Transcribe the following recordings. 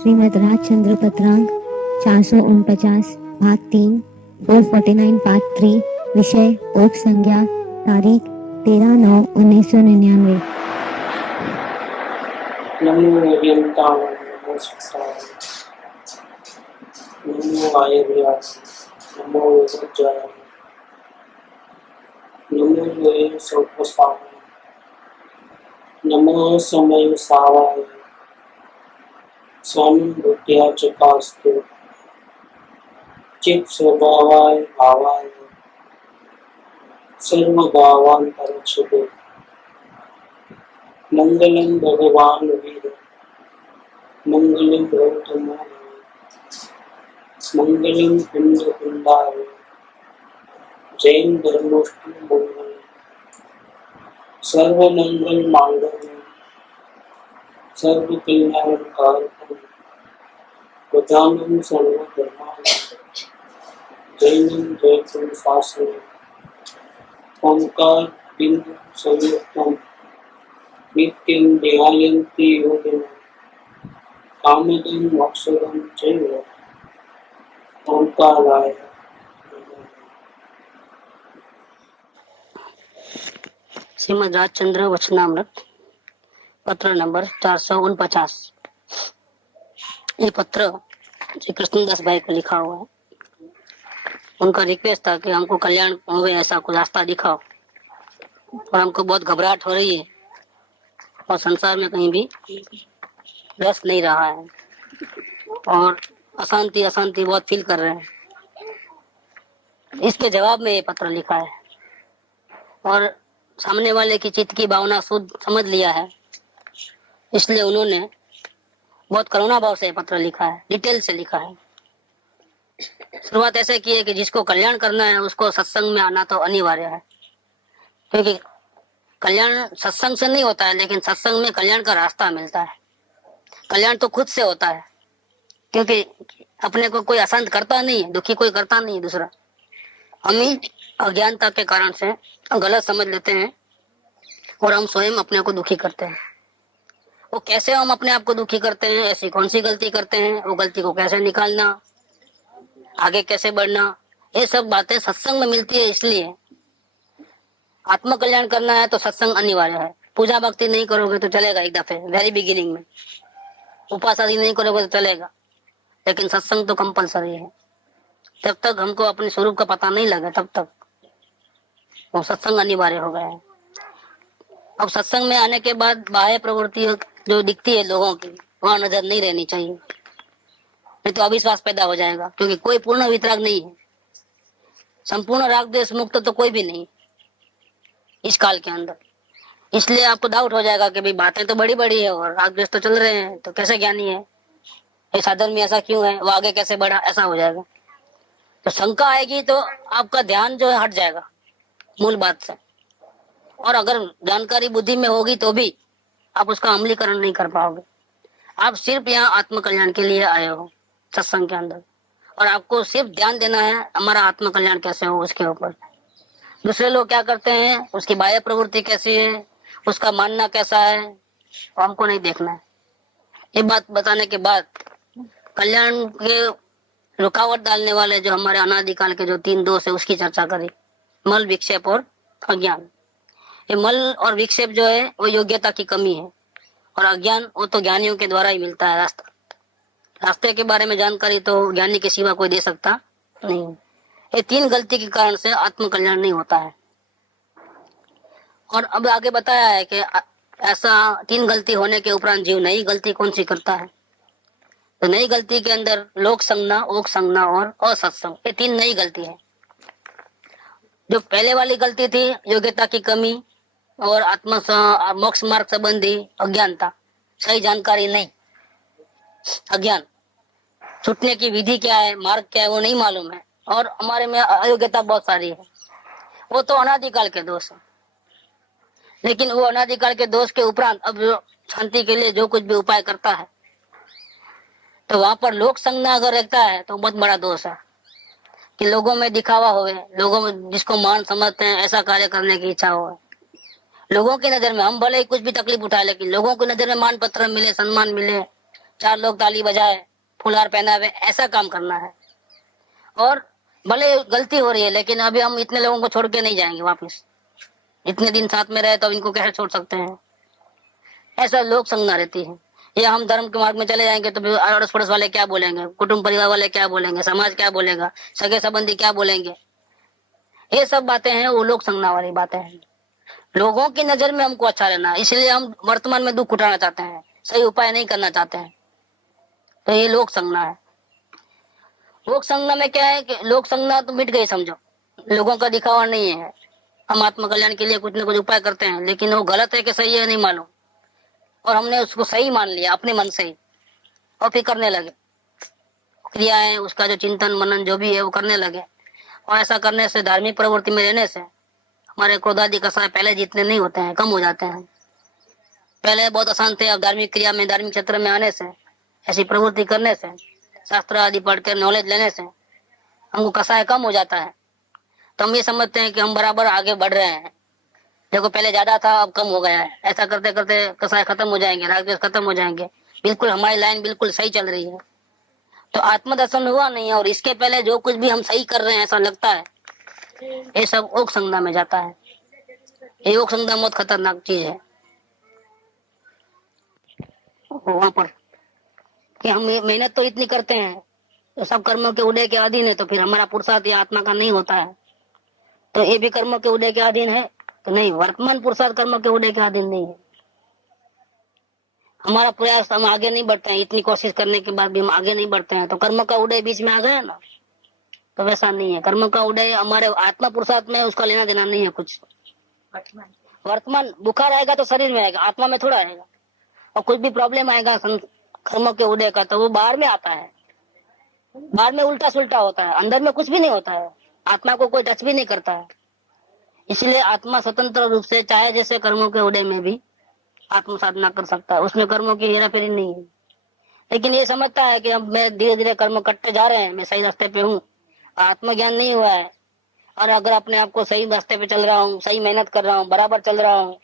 श्रीमद् राजचंद्र पत्रांक 449 भाग 3 449 पार्ट 3 विषय ओप संज्ञा तारीख 13/9/1999। नमो अभियंताय नमो सुताय नमो आयर्यास नमो वज्राय नमो वे सौपसाय नमो समय सावाय स्वामी भूत्या चकास्तु चित स्वभावाय भावाय सर्वभावांतरच्छिदे मंगलम भगवान वीर मंगलम गौतम मंगलम कुंड कुंडाय जैन धर्मोष्टि मंगल सर्व मंगल मांगल्य सर्व कल्याण कारकम प्रधानम सर्व धर्माय जैनम जयपुर शासन ओंकार बिंदु संयुक्तम नित्यं ध्यायन्ति योगिनः कामदं मोक्षदं चैव ओंकाराय श्रीमद् राजचंद्र वचनामृत पत्र नंबर 449। ये पत्र श्री कृष्णदास भाई को लिखा हुआ है। उनका रिक्वेस्ट था कि हमको कल्याण हो ऐसा कुछ रास्ता दिखाओ, और हमको बहुत घबराहट हो रही है और संसार में कहीं भी रस नहीं रहा है और अशांति अशांति बहुत फील कर रहे हैं। इसके जवाब में ये पत्र लिखा है और सामने वाले की चित्त की भावना शुद्ध समझ लिया है, इसलिए उन्होंने बहुत करुणा भाव से पत्र लिखा है, डिटेल से लिखा है। शुरुआत ऐसे की है कि जिसको कल्याण करना है उसको सत्संग में आना तो अनिवार्य है, क्योंकि कल्याण सत्संग से नहीं होता है, लेकिन सत्संग में कल्याण का रास्ता मिलता है। कल्याण तो खुद से होता है, क्योंकि अपने को कोई अशांत करता नहीं है, दुखी कोई करता नहीं है दूसरा। हम ही अज्ञानता के कारण से गलत समझ लेते हैं और हम स्वयं अपने को दुखी करते हैं। वो कैसे हम अपने आप को दुखी करते हैं, ऐसी कौन सी गलती करते हैं, वो गलती को कैसे निकालना, आगे कैसे बढ़ना, ये सब बातें सत्संग में मिलती है। इसलिए आत्म कल्याण करना है तो सत्संग अनिवार्य है। पूजा भक्ति नहीं करोगे तो चलेगा, एक दफे वेरी बिगिनिंग में उपास आदि नहीं करोगे तो चलेगा, लेकिन सत्संग तो कंपलसरी है। जब तक हमको अपने स्वरूप का पता नहीं लगे तब तक वो सत्संग अनिवार्य हो गया है। अब सत्संग में आने के बाद बाह्य प्रवृत्ति जो दिखती है लोगों की, वहां नजर नहीं रहनी चाहिए, नहीं तो अविश्वास पैदा हो जाएगा, क्योंकि कोई पूर्ण वितराग नहीं है। संपूर्ण राग द्वेष मुक्त तो कोई भी नहीं इस काल के अंदर। इसलिए आपको डाउट हो जाएगा कि भाई बातें तो बड़ी बड़ी है और राग द्वेष तो चल रहे हैं, तो कैसे ज्ञानी है, ये साधन में ऐसा क्यों है, वो आगे कैसे बढ़ा, ऐसा हो जाएगा। तो शंका आएगी तो आपका ध्यान जो है हट जाएगा मूल बात से, और अगर जानकारी बुद्धि में होगी तो भी आप उसका अमलीकरण नहीं कर पाओगे। आप सिर्फ यहाँ आत्म कल्याण के लिए आए हो सत्संग के अंदर, और आपको सिर्फ ध्यान देना है हमारा आत्म कल्याण कैसे हो उसके ऊपर। दूसरे लोग क्या करते हैं, उसकी बाह्य प्रवृत्ति कैसी है, उसका मानना कैसा है, वो हमको नहीं देखना है। ये बात बताने के बाद कल्याण के रुकावट डालने वाले जो हमारे अनादिकाल के जो 3 दोष है उसकी चर्चा करी, मल, विक्षेप और अज्ञान। ये मल और विक्षेप जो है वो योग्यता की कमी है, और अज्ञान वो तो ज्ञानियों के द्वारा ही मिलता है। रास्ते के बारे में जानकारी तो ज्ञानी के सिवा कोई दे सकता नहीं। ये 3 गलती के कारण से आत्म कल्याण नहीं होता है। और अब आगे बताया है कि ऐसा 3 गलती होने के उपरांत जीव नई गलती कौन सी करता है। तो नई गलती के अंदर लोक संज्ञा, ओक संज्ञा और असत्संग, ये 3 नई गलती है। जो पहले वाली गलती थी योग्यता की कमी और मोक्ष मार्ग संबंधी अज्ञानता, सही जानकारी नहीं, अज्ञान, छूटने की विधि क्या है, मार्ग क्या है वो नहीं मालूम है, और हमारे में अयोग्यता बहुत सारी है। वो तो अनादिकाल के दोष है, लेकिन वो अनादिकाल के दोष के उपरांत अब जो शांति के लिए जो कुछ भी उपाय करता है, तो वहां पर लोक संज्ञा अगर रखता है तो बहुत बड़ा दोष है कि लोगों में दिखावा होवे, लोगों में जिसको मान समझते हैं ऐसा कार्य करने की इच्छा हो। लोगों की नजर में हम भले ही कुछ भी तकलीफ उठाए, लेकिन लोगों की नजर में मान पत्र मिले, सम्मान मिले, चार लोग ताली बजाए, फुलहार पहनावे, ऐसा काम करना है। और भले गलती हो रही है लेकिन अभी हम इतने लोगों को छोड़ के नहीं जाएंगे वापस। इतने दिन साथ में रहे तो इनको कैसे छोड़ सकते हैं? ऐसा लोक संज्ञा रहती है। या हम धर्म के मार्ग में चले जाएंगे तो फिर अड़ोस पड़ोस वाले क्या बोलेंगे, कुटुंब परिवार वाले क्या बोलेंगे, समाज क्या बोलेगा, सगे संबंधी क्या बोलेंगे, ये सब बातें हैं, वो लोक संज्ञा वाली बातें हैं। लोगों की नजर में हमको अच्छा रहना, इसलिए हम वर्तमान में दुख उठाना चाहते हैं, सही उपाय नहीं करना चाहते हैं। तो ये लोक संज्ञा है। लोक संज्ञा में क्या है कि लोक संज्ञा तो मिट गई समझो, लोगों का दिखावा नहीं है। हम आत्म कल्याण के लिए कुछ न कुछ उपाय करते हैं लेकिन वो गलत है कि सही है नहीं मालूम, और हमने उसको सही मान लिया अपने मन से ही, और फिर करने लगे क्रियाएं, उसका जो चिंतन मनन जो भी है वो करने लगे। और ऐसा करने से, धार्मिक प्रवृत्ति में रहने से हमारे क्रोधादि कसाय पहले जितने नहीं होते हैं, कम हो जाते हैं। पहले बहुत आसान थे, अब धार्मिक क्रिया में, धार्मिक क्षेत्र में आने से, ऐसी प्रवृत्ति करने से, शास्त्र आदि पढ़कर नॉलेज लेने से हमको कसाय कम हो जाता है। तो हम ये समझते हैं कि हम बराबर आगे बढ़ रहे हैं। देखो पहले ज्यादा था अब कम हो गया है, ऐसा करते करते कसाय खत्म हो जाएंगे, राग द्वेष खत्म हो जाएंगे, बिल्कुल हमारी लाइन बिल्कुल सही चल रही है। तो आत्मदर्शन हुआ नहीं है, और इसके पहले जो कुछ भी हम सही कर रहे हैं ऐसा लगता है, ये सब योग संज्ञा में जाता है। ये योग संज्ञा बहुत खतरनाक चीज है। वहां पर कि हम मेहनत तो इतनी करते हैं, तो सब कर्मों के उदय के अधीन है, तो फिर हमारा पुरुषार्थ या आत्मा का नहीं होता है। तो ये भी कर्मों के उदय के अधीन है तो नहीं, वर्तमान पुरुषार्थ कर्मों के उदय के अधीन नहीं है। हमारा प्रयास, हम आगे नहीं बढ़ते हैं, इतनी कोशिश करने के बाद भी हम आगे नहीं बढ़ते हैं, तो कर्म का उदय बीच में आ गया ना। तो वैसा नहीं है, कर्म का उदय हमारे आत्मा पुरुषार्थ में उसका लेना देना नहीं है कुछ। वर्तमान बुखार आएगा तो शरीर में आएगा, आत्मा में थोड़ा आएगा। और कुछ भी प्रॉब्लम आएगा कर्म के उदय का तो वो बाहर में आता है, बाहर में उल्टा सुल्टा होता है, अंदर में कुछ भी नहीं होता है, आत्मा को कोई टच भी नहीं करता है। इसलिए आत्मा स्वतंत्र रूप से चाहे जैसे कर्मों के उदय में भी आत्म साधना कर सकता है, उसमें कर्मों की हेराफेरी नहीं है। लेकिन ये समझता है कि अब मैं धीरे धीरे कर्म कटते जा रहे हैं, मैं सही रास्ते पे हूँ, आत्मज्ञान नहीं हुआ है। और अगर अपने आप को सही रास्ते पे चल रहा हूँ, सही मेहनत कर रहा हूँ, बराबर चल रहा हूँ,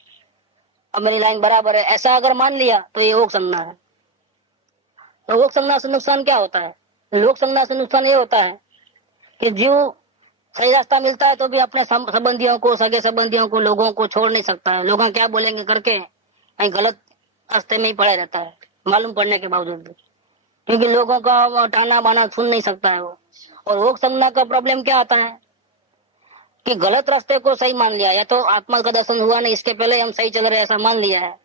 अब मेरी लाइन बराबर है, ऐसा अगर मान लिया तो ये योग संज्ञा है। तो योग संज्ञा से नुकसान क्या होता है? लोक संज्ञा से नुकसान ये होता है कि जीव सही रास्ता मिलता है तो भी अपने संबंधियों को, सगे संबंधियों को, लोगों को छोड़ नहीं सकता है। लोग क्या बोलेंगे करके कहीं गलत रास्ते में ही पड़ा रहता है, मालूम पड़ने के बावजूद भी, क्योंकि लोगों का टाना बाना सुन नहीं सकता है वो। और योग संज्ञा का प्रॉब्लम क्या आता है कि गलत रास्ते को सही मान लिया, या तो आत्मा का दर्शन हुआ नहीं, इसके पहले हम सही चल रहे ऐसा मान लिया है,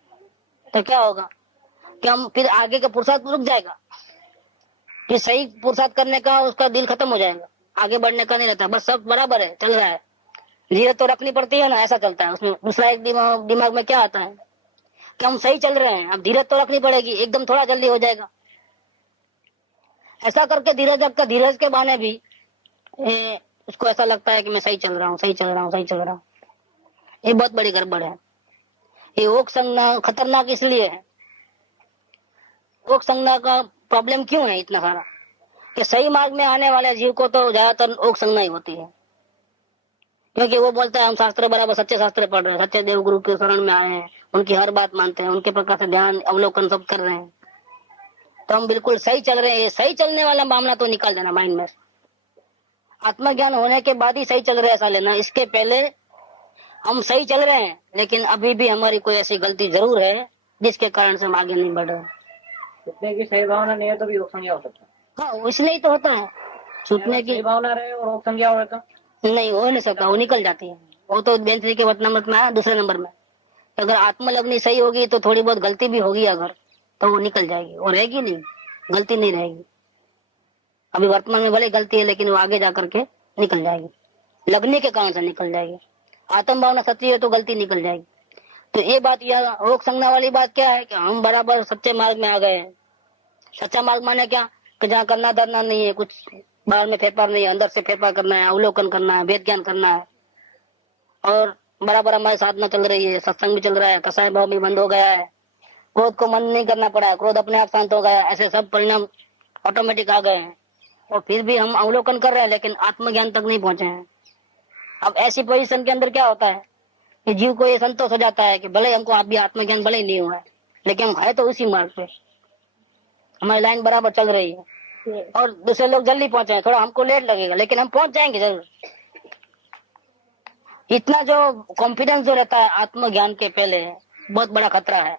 तो क्या होगा कि हम फिर आगे का पुरुषार्थ रुक जाएगा, फिर सही पुरुषार्थ करने का उसका दिल खत्म हो जाएगा, आगे बढ़ने का नहीं रहता, बस सब बराबर है, चल रहा है, धीरज तो रखनी पड़ती है ना, ऐसा चलता है। उसमें दूसरा एक दिमाग में क्या आता है कि हम सही चल रहे हैं, अब धीरज तो रखनी पड़ेगी, एकदम थोड़ा जल्दी हो जाएगा। ऐसा करके धीरज के बहाने भी उसको ऐसा लगता है कि मैं सही चल रहा हूँ, सही चल रहा हूँ, सही चल रहा हूँ। ये बहुत बड़ी गड़बड़ है। ये योग संज्ञा खतरनाक इसलिए है, योग संज्ञा का प्रॉब्लम क्यों है इतना सारा, कि सही मार्ग में आने वाले जीव को तो ज्यादातर योग संज्ञा ही होती है। क्योंकि वो बोलता है हम शास्त्र बराबर सच्चे शास्त्र पढ़ रहे हैं, सच्चे देव गुरु के शरण में आए हैं, उनकी हर बात मानते हैं, उनके प्रकार से ध्यान अवलोकन सब कर रहे हैं, तो हम बिल्कुल सही चल रहे हैं। सही चलने वाला मामला तो निकाल देना माइंड में। आत्मज्ञान होने के बाद ही सही चल रहे ऐसा लेना, इसके पहले हम सही चल रहे हैं लेकिन अभी भी हमारी कोई ऐसी गलती जरूर है जिसके कारण से हम आगे नहीं बढ़ रहे। छूटने की सही भावना नहीं है तो भी योग संज्ञा हो सकता है। हाँ, इसलिए ही तो होता है, छूटने की भावना रहे और योग संज्ञा हो तो नहीं हो नहीं सकता, वो निकल जाती है। वो तो बेंचरी के वर्तमान में आया दूसरे नंबर में। अगर आत्मलग्नि सही होगी तो थोड़ी बहुत गलती भी होगी अगर, तो वो निकल जाएगी, वो रहेगी नहीं, गलती नहीं रहेगी। अभी वर्तमान में भले गलती है लेकिन वो आगे जाकर के निकल जाएगी, लगने के कारण से निकल जाएगी। आत्म भावना सच्ची है तो गलती निकल जाएगी। तो ये बात, यह योग संज्ञा वाली बात क्या है कि हम बराबर सच्चे मार्ग में आ गए हैं। सच्चा मार्ग माने क्या कि जहाँ करना धरना नहीं है, कुछ बाहर में फेरफार नहीं है, अंदर से फेरफार करना है, अवलोकन करना है, वेद ज्ञान करना है, और बराबर हमारी साधना चल रही है, सत्संग भी चल रहा है, कसाय भाव भी बंद हो गया है, क्रोध को मन नहीं करना पड़ा है, क्रोध अपने आप शांत हो गया, ऐसे सब परिणाम ऑटोमेटिक आ गए हैं। और फिर भी हम अवलोकन कर रहे हैं लेकिन आत्मज्ञान तक नहीं पहुंचे हैं। अब ऐसी पोजीशन के अंदर क्या होता है कि जीव को ये संतोष हो जाता है कि भले हमको आप भी आत्मज्ञान भले ही नहीं हुआ है लेकिन हम है तो उसी मार्ग पे, हमारी लाइन बराबर चल रही है और दूसरे लोग जल्दी पहुंचे हैं, थोड़ा हमको लेट लगेगा लेकिन हम पहुंच जाएंगे जरूर। इतना जो कॉन्फिडेंस जो रहता है आत्मज्ञान के पहले बहुत बड़ा खतरा है।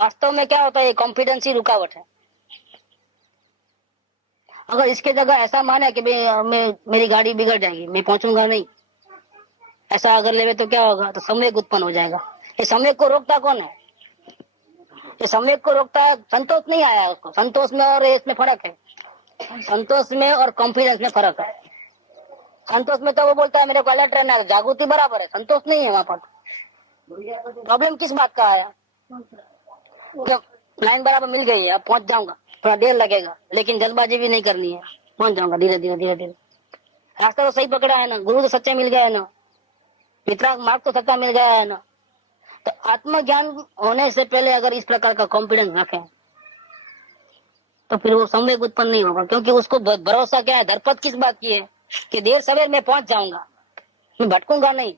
वास्तव में क्या होता है, ये कॉन्फिडेंस ही रुकावट है। अगर इसके जगह ऐसा माने कि मेरी गाड़ी बिगड़ जाएगी, मैं पहुंचूंगा नहीं, ऐसा अगर लेवे तो क्या होगा, तो संवेग उत्पन्न हो जाएगा। ये संवेग को रोकता कौन है? ये संवेग को रोकता है संतोष नहीं आया उसको। संतोष में और इसमें फर्क है। संतोष में और कॉन्फिडेंस में फर्क है। संतोष में तो वो बोलता है मेरे को अलर्ट रहना है, जागृति बराबर है, संतोष नहीं है वहां पर। प्रॉब्लम किस बात का है? जब लाइन बराबर मिल गई है, अब पहुंच जाऊंगा, थोड़ा देर लगेगा लेकिन जल्दबाजी भी नहीं करनी है, पहुंच जाऊंगा धीरे धीरे धीरे धीरे। रास्ता तो सही पकड़ा है ना, गुरु तो सच्चे मिल गया है ना, वितराग मार्ग तो सच्चा मिल गया है ना। तो आत्मज्ञान होने से पहले अगर इस प्रकार का कॉन्फिडेंस रखें तो फिर वो संवेग उत्पन्न नहीं होगा, क्योंकि उसको भरोसा क्या है, धरपत किस बात की है कि देर सवेर में पहुंच जाऊंगा, मैं भटकूंगा नहीं।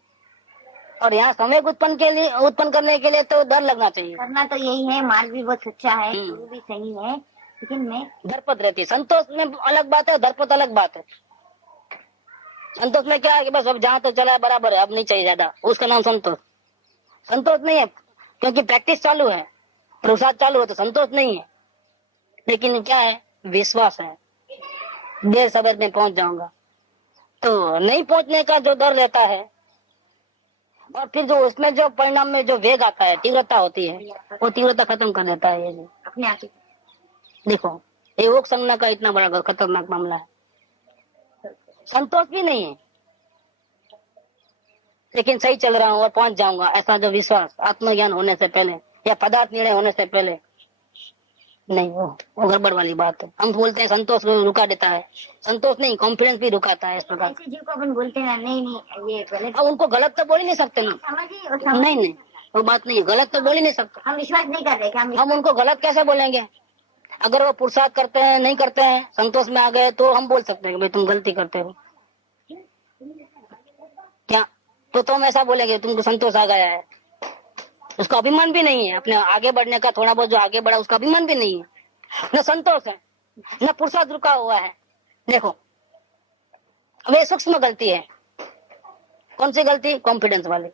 और यहाँ संवेग उत्पन्न करने के लिए तो डर लगना चाहिए। करना तो यही है, मार्ग भी बहुत अच्छा है, गुरु भी सही है, लेकिन मैं धरपत रहती है। संतोष में अलग बात है, धरपत अलग बात है। संतोष में क्या है कि बस अब जहाँ तक चला है बराबर है, अब नहीं चाहिए ज्यादा, उसका नाम संतोष। संतोष नहीं है, क्योंकि प्रैक्टिस चालू है, प्रसाद चालू है, तो संतोष नहीं है। लेकिन क्या है, विश्वास है, देर सवेर में पहुंच जाऊंगा। तो नहीं पहुंचने का जो डर रहता है, और फिर जो उसमें जो परिणाम में जो वेग आता है, तीव्रता होती है, वो तीव्रता खत्म कर देता है। ये जो अपने आप ही देखो, ये योग संज्ञा का इतना बड़ा खतरनाक मामला है। संतोष भी नहीं है, लेकिन सही चल रहा हूँ और पहुंच जाऊंगा, ऐसा जो विश्वास आत्मज्ञान होने से पहले या पदार्थ निर्णय होने से पहले नहीं, वो गड़बड़ वाली बात है। हम बोलते हैं संतोष को रुका देता है, संतोष नहीं, कॉन्फिडेंस भी रुकाता है। इस प्रकार ऐसे जीव को अपन बोलते हैं नहीं ये पहले अब उनको गलत तो बोल ही नहीं सकते ना। समझिए और समझ- नहीं, वो बात नहीं है, गलत तो बोल ही नहीं सकते। हम विश्वास नहीं कर रहे कि हम उनको गलत कैसे बोलेंगे? अगर वो पुरुषार्थ करते हैं, नहीं करते हैं, संतोष में आ गए, तो हम बोल सकते हैं कि भाई तुम गलती करते हो क्या, तो हम ऐसा बोलेंगे तुमको संतोष आ गया है। उसका अभिमान भी नहीं है अपने आगे बढ़ने का, थोड़ा बहुत जो आगे बढ़ा उसका अभिमान भी नहीं है, न संतोष है, न पुरुषार्थ रुका हुआ है। देखो, अब ये सूक्ष्म गलती है। कौन सी गलती? कॉन्फिडेंस वाली।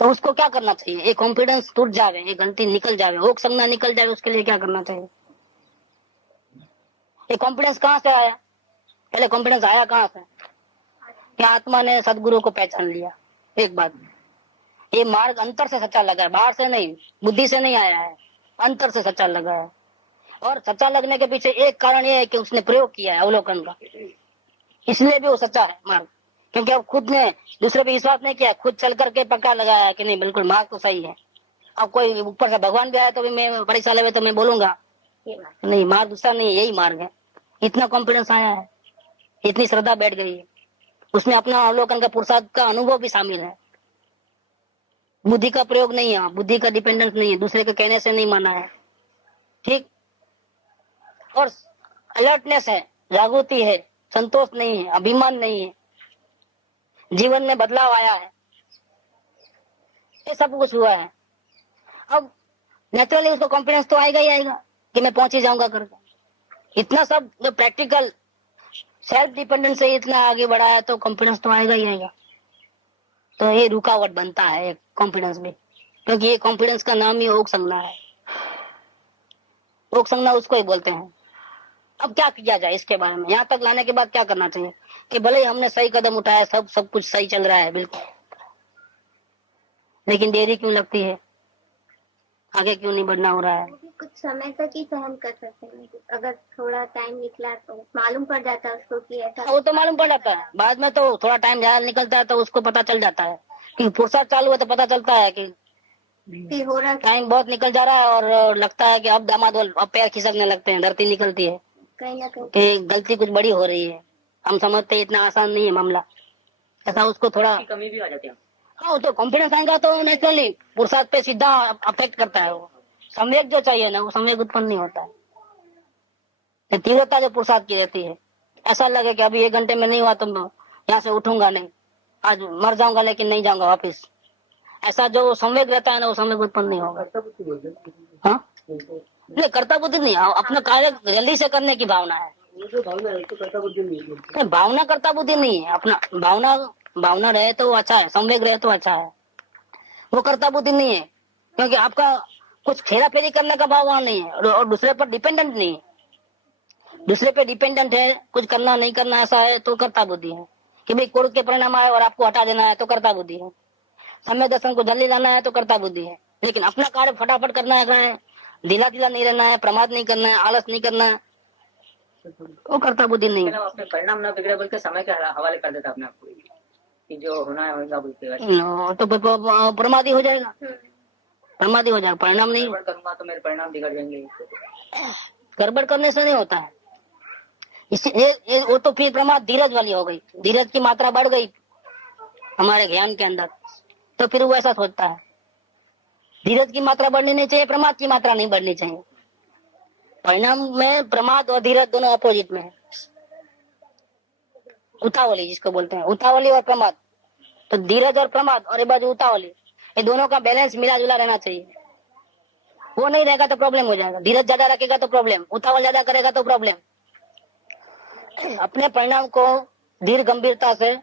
तो उसको क्या करना चाहिए? ये कॉन्फिडेंस टूट जावे, ये गलती निकल जावे, होक संज्ञा निकल जावे, उसके लिए क्या करना चाहिए? ये कॉन्फिडेंस कहाँ से आया? पहले कॉन्फिडेंस आया कहाँ से? कि आत्मा ने सदगुरु को पहचान लिया। एक बात, ये मार्ग अंतर से सच्चा लगा है, बाहर से नहीं, बुद्धि से नहीं आया है, अंतर से सच्चा लगा है। और सच्चा लगने के पीछे एक कारण ये है कि उसने प्रयोग किया है अवलोकन का, इसलिए भी वो सच्चा है मार्ग। क्योंकि अब खुद ने दूसरे पे विश्वास नहीं किया, खुद चल करके पक्का लगाया कि नहीं बिल्कुल मार्ग तो सही है। अब कोई ऊपर से भगवान भी आया तो भी मैं परीक्षा लेवे तो मैं बोलूंगा नहीं, मार्ग दूसरा नहीं, यही मार्ग है। इतना कॉन्फिडेंस आया है, इतनी श्रद्धा बैठ गई है, उसमें अपना अवलोकन का पुरुषार्थ का अनुभव भी शामिल है। बुद्धि का प्रयोग नहीं है, बुद्धि का डिपेंडेंस नहीं है, दूसरे के कहने से नहीं माना है, ठीक। और अलर्टनेस है, जागृति है, संतोष नहीं है, अभिमान नहीं है, जीवन में बदलाव आया है, ये सब कुछ हुआ है। अब नेचुरली उसको कॉन्फिडेंस तो आएगा ही आएगा कि मैं पहुंच ही जाऊंगा करके। इतना सब जो प्रैक्टिकल सेल्फ डिपेंडेंस से इतना आगे बढ़ा है तो कॉन्फिडेंस तो आएगा ही आएगा। तो ये रुकावट बनता है कॉन्फिडेंस में, क्योंकि ये कॉन्फिडेंस का नाम ही योग संज्ञा है। योग संज्ञा उसको ही बोलते हैं। अब क्या किया जाए इसके बारे में? यहाँ तक लाने के बाद क्या करना चाहिए कि भले ही हमने सही कदम उठाया, सब कुछ सही चल रहा है बिल्कुल, लेकिन देरी क्यों लगती है, आगे क्यों नहीं बढ़ना हो रहा है? कुछ समय तक ही सहन कर सकते हैं, अगर थोड़ा टाइम निकला तो मालूम पड़ जाता है उसको कि ऐसा। वो तो मालूम पड़ जाता है, बाद में तो थोड़ा टाइम ज्यादा निकलता है तो उसको पता चल जाता है कि पुरुषार्थ चालू है, तो पता चलता है कि हो रहा टाइम बहुत निकल जा रहा है और लगता है कि अब दामाद अब पैर खिसकने लगते हैं, धरती निकलती है कहीं ना कहीं कि गलती कुछ बड़ी हो रही है। हम समझते हैं इतना आसान नहीं है मामला, ऐसा उसको थोड़ा कमी भी आ जाती है। हाँ, तो कॉन्फिडेंस आएगा तो नेचुरली पुरुषार्थ पे सीधा अफेक्ट करता है। वो संवेग जो चाहिए ना, वो संवेग उत्पन्न नहीं होता है। तीव्रता जो पुरुषार्थ की रहती है, ऐसा लगे कि अभी 1 घंटे में नहीं हुआ तो यहाँ से उठूंगा नहीं, आज मर जाऊंगा लेकिन नहीं जाऊंगा वापिस, ऐसा जो संवेग रहता है ना, वो संवेग उत्पन्न नहीं होगा। हाँ, नहीं, कर्ता बुद्धि नहीं, अपना कार्य जल्दी से करने की भावना है। वो जो भावना है तो कर्ता बुद्धि नहीं है। नहीं, भावना कर्ता बुद्धि नहीं है, अपना भावना, भावना रहे तो अच्छा है, संवेग रहे तो अच्छा है, वो कर्ता बुद्धि नहीं है। क्योंकि आपका कुछ फेरा फेरी करने का भाव वहां नहीं है, और दूसरे पर डिपेंडेंट नहीं है। दूसरे पे डिपेंडेंट है, कुछ करना नहीं करना ऐसा है तो कर्ता बुद्धि है। कि भाई कोर्ट के परिणाम आए और आपको हटा देना है तो कर्ता बुद्धि है। समय दर्शन को जल्दी लाना है तो कर्ता बुद्धि है। लेकिन अपना कार्य फटाफट करना है, ढीला ढीला नहीं रहना है, प्रमाद नहीं करना है, आलस नहीं करना है, वो कर्ता बुद्धि नहीं है। अपने परिणाम न बिगड़े बोल के समय के हवाले कर देता अपने आप को कि जो होना है होगा बोल के। तो प्रमादी हो जाएगा, प्रमादी हो जाएगा, परिणाम नहीं। गड़बड़ करूंगा तो मेरे परिणाम बिगड़ जाएंगे। गड़बड़ करने से नहीं होता है। वो तो फिर प्रमाद धीरज वाली हो गई, धीरज की मात्रा बढ़ गई हमारे ज्ञान के अंदर, तो फिर वो ऐसा सोचता है। धीरज की मात्रा बढ़नी नहीं चाहिए, प्रमाद की मात्रा नहीं बढ़नी चाहिए। परिणाम में प्रमाद और धीरज दोनों अपोजिट में है। उतावली जिसको बोलते हैं, उतावली और प्रमाद, तो धीरज और प्रमाद और एक बाजू उतावली, ये दोनों का बैलेंस मिला जुला रहना चाहिए। वो नहीं रहेगा तो प्रॉब्लम हो जाएगा। धीरज ज्यादा रखेगा तो प्रॉब्लम, उतावल ज्यादा करेगा तो प्रॉब्लम। अपने परिणाम को धीर गंभीरता से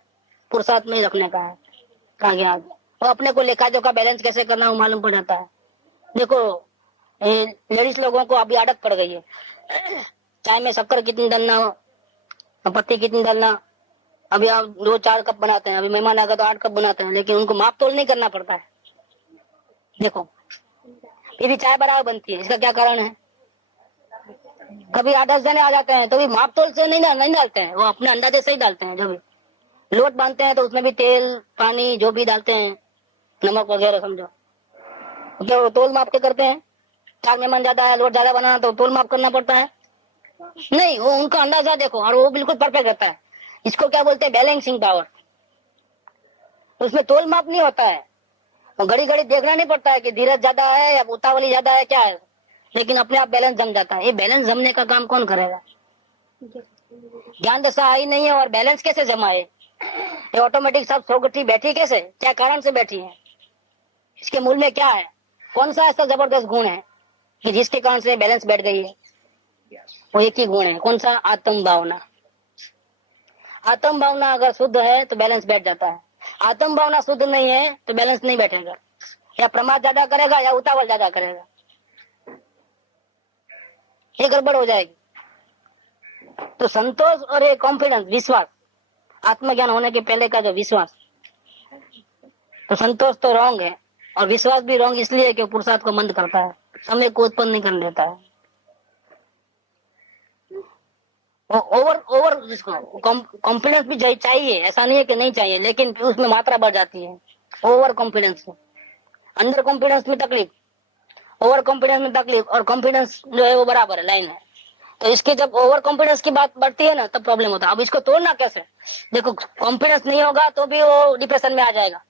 पुरुषार्थ में रखने का है, कहा गया। और अपने को लेखा जोखा बैलेंस कैसे करना वो मालूम पड़ जाता है। देखो लेडीज लोगों को अभी आदत पड़ गई है, चाय में शक्कर कितनी डालना, पत्ती कितनी डालना। अभी आप 2-4 कप बनाते हैं, अभी मेहमान आगा तो 8 कप बनाते हैं, लेकिन उनको माप तोल नहीं करना पड़ता है। देखो फिर भी चाय बराबर बनती है, इसका क्या कारण है? कभी 8-10 जने आ जाते हैं तो भी माप तोल से नहीं डालते हैं, वो अपने अंदाजे से ही डालते हैं। जब लोट बांधते हैं तो उसमें भी तेल पानी जो भी डालते हैं, नमक वगैरह समझो, तो वो तोल माप के करते हैं। 4 मेहमान ज्यादा है, लोट ज्यादा बनाना तो तोल माप करना पड़ता है। नहीं, वो उनका अंदाजा देखो, और वो बिल्कुल परफेक्ट रहता है। इसको क्या बोलते हैं? Balancing power. उसमें तोल माप नहीं होता है, घड़ी घड़ी देखना नहीं पड़ता है कि धीरज ज्यादा है या उतावली ज्यादा है क्या है, लेकिन अपने आप बैलेंस जम जाता है। ये बैलेंस जमने का काम कौन करेगा? ज्ञान दशा आई नहीं है और बैलेंस कैसे जमाए? ये ऑटोमेटिक सब सोगठी बैठी कैसे, क्या कारण से बैठी है? इसके मूल में क्या है? कौन सा ऐसा जबरदस्त गुण है कि जिसके कारण से बैलेंस बैठ गई है? वो एक ही गुण है, कौन सा? आत्म भावना। आत्म भावना अगर शुद्ध है तो बैलेंस बैठ जाता है। आत्म भावना शुद्ध नहीं है तो बैलेंस नहीं बैठेगा, या प्रमाद ज्यादा करेगा या उतावल ज्यादा करेगा, ये गड़बड़ हो जाएगी। तो संतोष और ये कॉन्फिडेंस, विश्वास, आत्मज्ञान होने के पहले का जो विश्वास, तो संतोष तो रॉन्ग है और विश्वास भी रॉन्ग इसलिए कि पुरुषार्थ को मंद करता है, समय को उत्पन्न नहीं करने देता है। ओवर जिसको कॉन्फिडेंस भी चाहिए, ऐसा नहीं है कि नहीं चाहिए, लेकिन उसमें मात्रा बढ़ जाती है ओवर कॉन्फिडेंस में। अंडर कॉन्फिडेंस में तकलीफ, ओवर कॉन्फिडेंस में तकलीफ, और कॉन्फिडेंस जो है वो बराबर है, लाइन है। तो इसके जब ओवर कॉन्फिडेंस की बात बढ़ती है ना तब प्रॉब्लम होता है। अब इसको तोड़ना कैसे? देखो कॉन्फिडेंस नहीं होगा तो भी वो डिप्रेशन में आ जाएगा।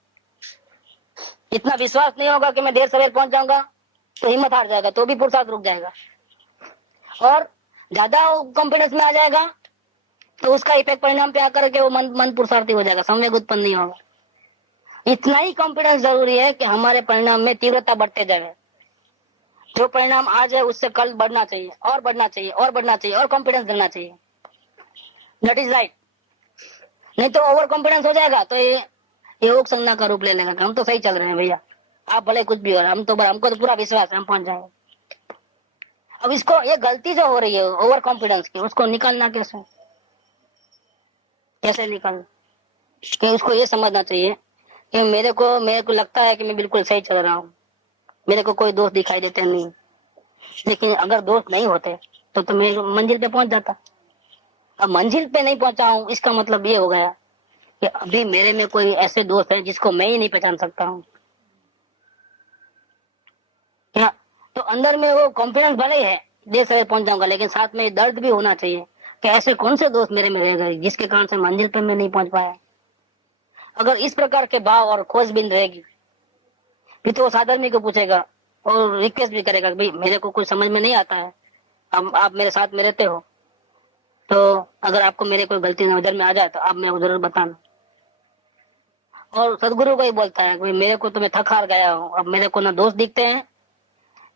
इतना विश्वास नहीं होगा कि मैं देर सवेर पहुंच जाऊंगा तो हिम्मत हार जाएगा, तो भी पुरुषार्थ रुक जाएगा। और ज्यादा कॉन्फिडेंस में आ जाएगा तो उसका इफेक्ट परिणाम पे आकर के वो मन पुरुषार्थी हो जाएगा, संवेग उत्पन्न नहीं होगा। इतना ही कॉन्फिडेंस जरूरी है कि हमारे परिणाम में तीव्रता बढ़ते जाए। जो परिणाम आज है उससे कल बढ़ना चाहिए और बढ़ना चाहिए और बढ़ना चाहिए और कॉन्फिडेंस देना चाहिए। That is right. नहीं तो ओवर कॉन्फिडेंस हो जाएगा तो ये योग संज्ञा का रूप ले लेगा कि हम तो सही चल रहे हैं भैया, आप भले कुछ भी हो, हमको तो पूरा विश्वास है हम पहुंच जाएंगे। अब इसको ये गलती जो हो रही है ओवर कॉन्फिडेंस की, उसको निकालना कैसे निकालना? कि उसको ये समझना चाहिए कि मेरे को लगता है कि मैं बिल्कुल सही चल रहा हूँ, मेरे को कोई दोस्त दिखाई देते नहीं, लेकिन अगर दोस्त नहीं होते तो मैं मंजिल पे पहुंच जाता। अब मंजिल पे नहीं पहुंचा हूँ, इसका मतलब ये हो गया कि अभी मेरे में कोई ऐसे दोस्त है जिसको मैं ही नहीं पहचान सकता हूँ। क्या? तो अंदर में वो कॉन्फिडेंस भले ही है, देर सवेर पहुंच जाऊंगा, लेकिन साथ में दर्द भी होना चाहिए कि ऐसे कौन से दोस्त मेरे में रह गए जिसके कारण से मंजिल पे मैं नहीं पहुंच पाया। अगर इस प्रकार के भाव और खोजबीन रहेगी फिर तो वो साधर्मी को पूछेगा और रिक्वेस्ट भी करेगा, भाई मेरे को कुछ समझ में नहीं आता है, अब आप मेरे साथ में रहते हो तो अगर आपको मेरे कोई गलती नजर में आ जाए तो आप मेरे को जरूर बताना। और सदगुरु को ही बोलता है भाई मेरे को तो मैं थक हार गया हूँ, अब मेरे को ना दोस्त दिखते हैं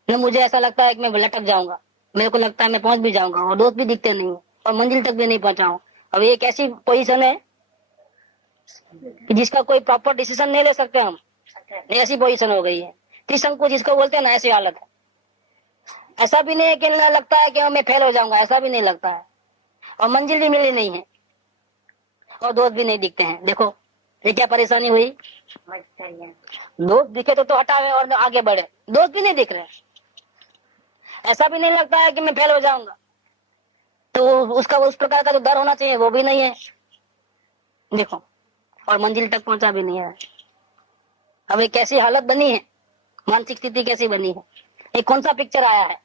न मुझे ऐसा लगता है कि मैं लटक जाऊंगा, मेरे को लगता है मैं पहुंच भी जाऊंगा और दोस्त भी दिखते नहीं और मंजिल तक भी नहीं पहुंचा हूं। अब ये एक ऐसी पोजीशन है कि जिसका कोई प्रॉपर डिसीजन नहीं ले सकते हम, ये ऐसी पोजीशन हो गई है। त्रिशंकु जिसको बोलते हैं ना, ऐसी हालत है। ऐसा भी नहीं है कि लगता है कि मैं फेल हो जाऊंगा, ऐसा भी नहीं लगता है। और मंजिल भी मिली नहीं है और दोस्त भी नहीं दिखते हैं। देखो ये क्या परेशानी हुई। दोस्त दिखे तो हटावे और आगे बढ़े, दोस्त भी नहीं दिख रहे। ऐसा भी नहीं लगता है कि मैं फेल हो जाऊंगा, तो उसका उस प्रकार का जो डर होना चाहिए वो भी नहीं है। देखो, और मंजिल तक पहुंचा भी नहीं है। अब ये कैसी हालत बनी है, मानसिक स्थिति कैसी बनी है। ये कौन सा पिक्चर आया है,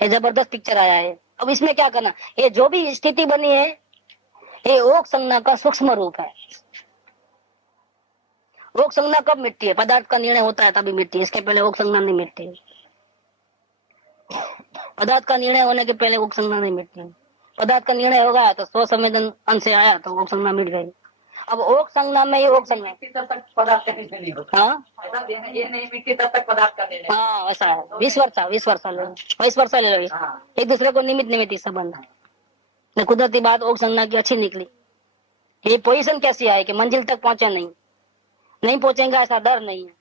ये जबरदस्त पिक्चर आया है। अब इसमें क्या करना, ये जो भी स्थिति बनी है ये ओक संज्ञा का सूक्ष्म रूप है। ओक संज्ञा कब मिटती है, पदार्थ का निर्णय होता है तभी मिटती है, इसके पहले ओक संज्ञा नहीं मिटती। पदार्थ का निर्णय होने के पहले ओक संज्ञा नहीं मिटती। पदार्थ का निर्णय हो गया तो स्व संवेदन अंश से आया तो ओक संज्ञा मिट गई। अब ओक संज्ञा में ये ओक संज्ञा तब तक पदार्थ का निर्णय नहीं होता। हाँ ये नहीं मिट्टी तब तक पदार्थ का निर्णय। हाँ ऐसा है। 20 वर्ष ले लो, हाँ। एक दूसरे को निमित्त निमित्त संबंध है। कुदरती बात ओक संज्ञा की अच्छी निकली। ये पोजीशन कैसी आई कि मंजिल तक पहुंचे नहीं पहुंचेंगे ऐसा डर नहीं है।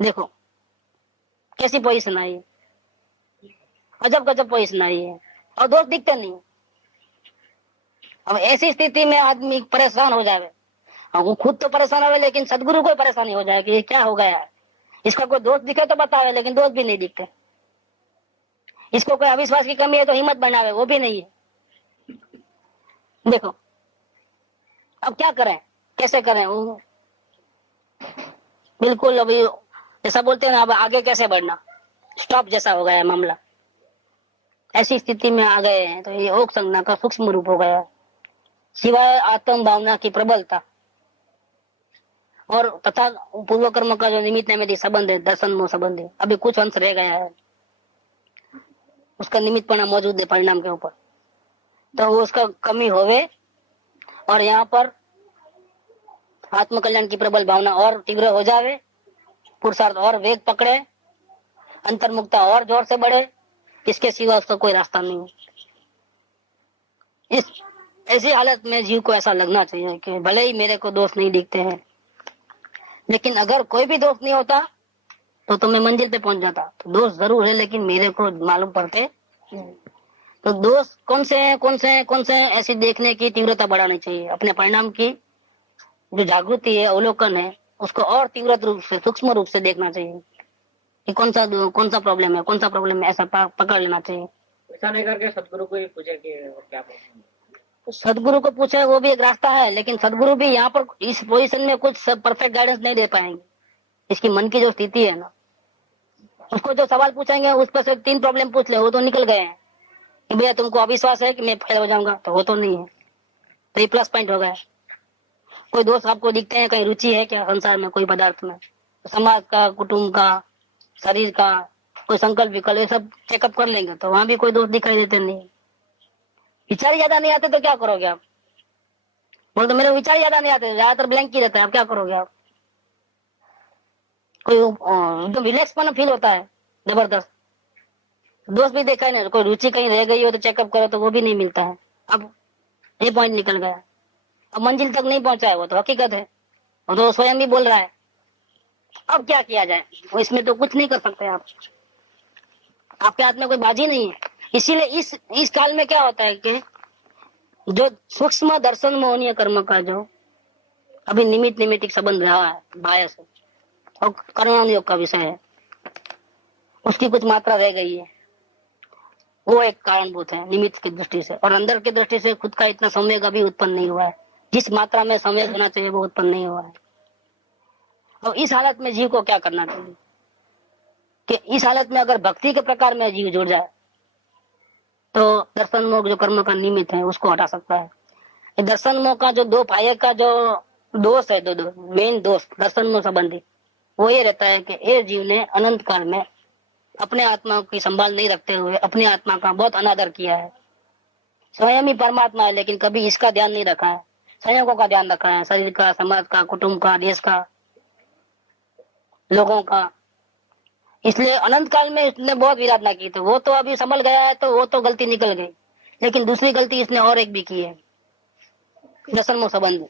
देखो कैसी पोजीशन आई है, अजब गजब पोजीशन आई है और दोस्त दिखते नहीं। अब ऐसी स्थिति में आदमी परेशान हो जाए, वो खुद तो परेशान हो, लेकिन सदगुरु को परेशानी हो जाए कि ये क्या हो गया है। इसका कोई दोस्त दिखे तो बतावे, लेकिन दोस्त भी नहीं दिखते। इसको कोई अविश्वास की कमी है तो हिम्मत बनावे, वो भी नहीं है। देखो अब क्या करें, कैसे करें। वो बिल्कुल अभी जैसा बोलते हैं ना, अब आगे कैसे बढ़ना, स्टॉप जैसा हो गया है मामला। ऐसी स्थिति में आ गए हैं तो ये ओक संज्ञा का सूक्ष्म रूप हो गया, सिवाय आत्म भावना की प्रबलता और तथा पूर्व कर्म का जो निमित्त नैमित्तिक संबंध है, दर्शन में संबंध है, अभी कुछ अंश रह गया है, उसका निमित्त पना मौजूद है परिणाम के ऊपर, तो वो उसका कमी होवे और यहाँ पर आत्म कल्याण की प्रबल भावना और तीव्र हो जावे, पुरुषार्थ और वेग पकड़े, अंतर्मुक्ता और जोर से बढ़े, इसके सिवा उसका कोई रास्ता नहीं है। इस ऐसी हालत में जीव को ऐसा लगना चाहिए कि भले ही मेरे को दोस्त नहीं दिखते हैं, लेकिन अगर कोई भी दोस्त नहीं होता तो मैं मंजिल पे पहुंच जाता। तो दोस्त जरूर है लेकिन मेरे को मालूम पड़ते। तो दोस्त कौन से हैं ऐसी देखने की तीव्रता बढ़ानी चाहिए। अपने परिणाम की जो जागृति है, अवलोकन है, उसको और तीव्र रूप से, सूक्ष्म रूप से देखना चाहिए कि कौन सा प्रॉब्लम है, ऐसा पकड़ लेना चाहिए। ऐसा नहीं करके सदगुरु को ही पूछे कि क्या प्रॉब्लम है। सदगुरु को पूछे वो भी एक रास्ता है, लेकिन सदगुरु भी यहाँ पर इस पोजीशन में कुछ परफेक्ट गाइडेंस नहीं दे पाएंगे। इसकी मन की जो स्थिति है ना, उसको जो सवाल पूछेंगे उस पर से 3 प्रॉब्लम पूछ ले, वो तो निकल गए हैं कि भैया तुमको अविश्वास है कि मैं फेल हो जाऊंगा, तो वो तो नहीं है, तो ये प्लस पॉइंट हो गया। कोई दोस्त आपको दिखते हैं, कहीं रुचि है क्या संसार में, कोई पदार्थ में, समाज का, कुटुंब का, शरीर का, कोई संकल्प विकल्प, ये सब चेकअप कर लेंगे तो वहां भी कोई दोस्त दिखाई देते नहीं। विचार ज्यादा नहीं आते तो क्या करोगे आप, बोल तो मेरे विचार ज्यादा नहीं आते, ज्यादातर ब्लैंक ही रहता है, आप क्या करोगे आप। कोई एकदम रिलैक्स पन फील होता है जबरदस्त, दोस्त भी देखा नहीं, कोई रुचि कहीं रह गई हो तो चेकअप करो तो वो भी नहीं मिलता है। अब ये पॉइंट निकल गया, अब मंजिल तक नहीं पहुंचा है, वो तो हकीकत है, वो तो स्वयं भी बोल रहा है। अब क्या किया जाए, वो इसमें तो कुछ नहीं कर सकते आप, आपके हाथ में कोई बाजी नहीं है। इसीलिए इस काल में क्या होता है कि जो सूक्ष्म दर्शन मोहनीय कर्म का जो अभी निमित्तिक संबंध रहा है बाह्य से और कर्म योग का विषय है, उसकी कुछ मात्रा रह गई है, वो एक कारणभूत है निमित्त की दृष्टि से। और अंदर की दृष्टि से खुद का इतना संवेग अभी उत्पन्न नहीं हुआ है, जिस मात्रा में संवेग होना चाहिए वो उत्पन्न नहीं हुआ है। और इस हालत में जीव को क्या करना चाहिए कि इस हालत में अगर भक्ति के प्रकार में जीव जुड़ जाए तो दर्शन मोह जो कर्म का निमित्त है उसको हटा सकता है। दर्शन मोह का जो 2 पाये का जो दोष है, दो मेन दोष दर्शन मोह संबंधी, वो ये रहता है कि ये जीव ने अनंत काल में अपने आत्मा की संभाल नहीं रखते हुए अपनी आत्मा का बहुत अनादर किया है। स्वयं ही परमात्मा है लेकिन कभी इसका ध्यान नहीं रखा है, संयोगों का ध्यान रखा है, शरीर का, समाज का, कुटुंब का, देश का, लोगों का, इसलिए अनंत काल में इसने बहुत विराधना की थी। वो तो अभी संभल गया है तो वो तो गलती निकल गई, लेकिन दूसरी गलती इसने और एक भी की है दसनमो संबंध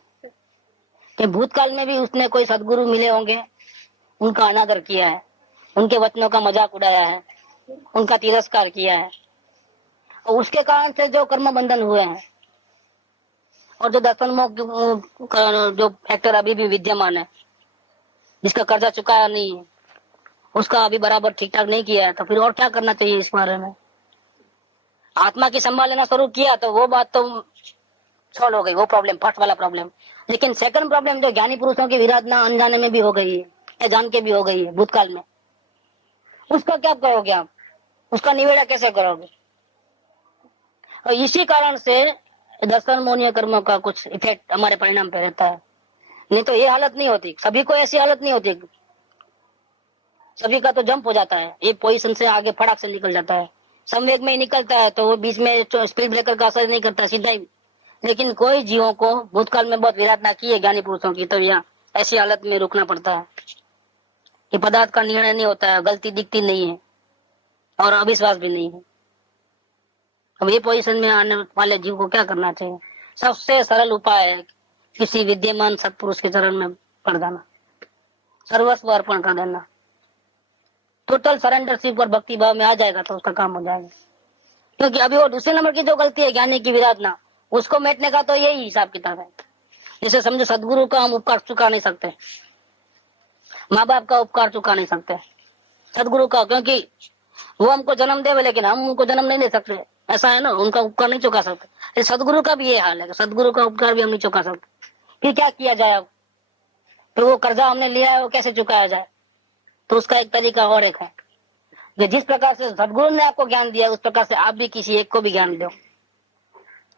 कि भूतकाल में भी उसने कोई सदगुरु मिले होंगे, उनका अनादर किया है, उनके वचनों का मजाक उड़ाया है, उनका तिरस्कार किया है, और उसके कारण से जो कर्म बंधन हुए हैं और जो दसनमो जो फैक्टर अभी भी विद्यमान है, जिसका कर्जा चुकाया नहीं है, उसका अभी बराबर ठीक ठाक नहीं किया है, तो फिर और क्या करना चाहिए इस बारे में। आत्मा की संभाल लेना शुरू किया तो वो बात तो सॉल्व हो गई, वो प्रॉब्लम फर्स्ट वाला प्रॉब्लम। लेकिन सेकंड प्रॉब्लम जो ज्ञानी पुरुषों की विराधना अनजाने में भी हो गई है या जान के भी हो गई है भूतकाल में, उसका क्या करोगे आप, उसका निवेड़ा कैसे करोगे। और इसी कारण से दर्शन मोनीय कर्मों का कुछ इफेक्ट हमारे परिणाम पे रहता है। नहीं तो ये हालत नहीं होती, सभी को ऐसी हालत नहीं होती, सभी का तो जंप हो जाता है, एक पोजीशन से आगे फटाक से निकल जाता है, संवेग में ही निकलता है तो वो बीच में स्पीड ब्रेकर का असर नहीं करता, सीधा ही। लेकिन कोई जीवों को भूतकाल में बहुत विराधना की है ज्ञानी पुरुषों की, तब यहाँ ऐसी हालत में रुकना पड़ता है कि पदार्थ का निर्णय नहीं होता है, गलती दिखती नहीं है और अविश्वास भी नहीं है। अब ये पोजीशन में आने वाले जीव को क्या करना चाहिए। सबसे सरल उपाय है किसी विद्यमान सत्पुरुष के चरण में पड़ जाना, सर्वस्व अर्पण कर देना, टोटल सरेंडरशिप और भक्ति भाव में आ जाएगा तो उसका काम हो जाएगा। क्योंकि अभी वो दूसरे नंबर की जो गलती है ज्ञानी की विराधना, उसको मेटने का तो यही हिसाब किताब है। जैसे समझो सदगुरु का हम उपकार चुका नहीं सकते, माँ बाप का उपकार चुका नहीं सकते, सदगुरु का, क्योंकि वो हमको जन्म देवे लेकिन हम उनको जन्म नहीं दे सकते, ऐसा है ना, उनका उपकार नहीं चुका सकते। सदगुरु का भी ये हाल है, सदगुरु का उपकार भी हम नहीं चुका सकते। फिर क्या किया जाए अब, तो वो कर्जा हमने लिया है वो कैसे चुकाया जाए। तो उसका एक तरीका और एक है कि जिस प्रकार से सदगुरु ने आपको ज्ञान दिया उस प्रकार से आप भी किसी एक को भी ज्ञान दो,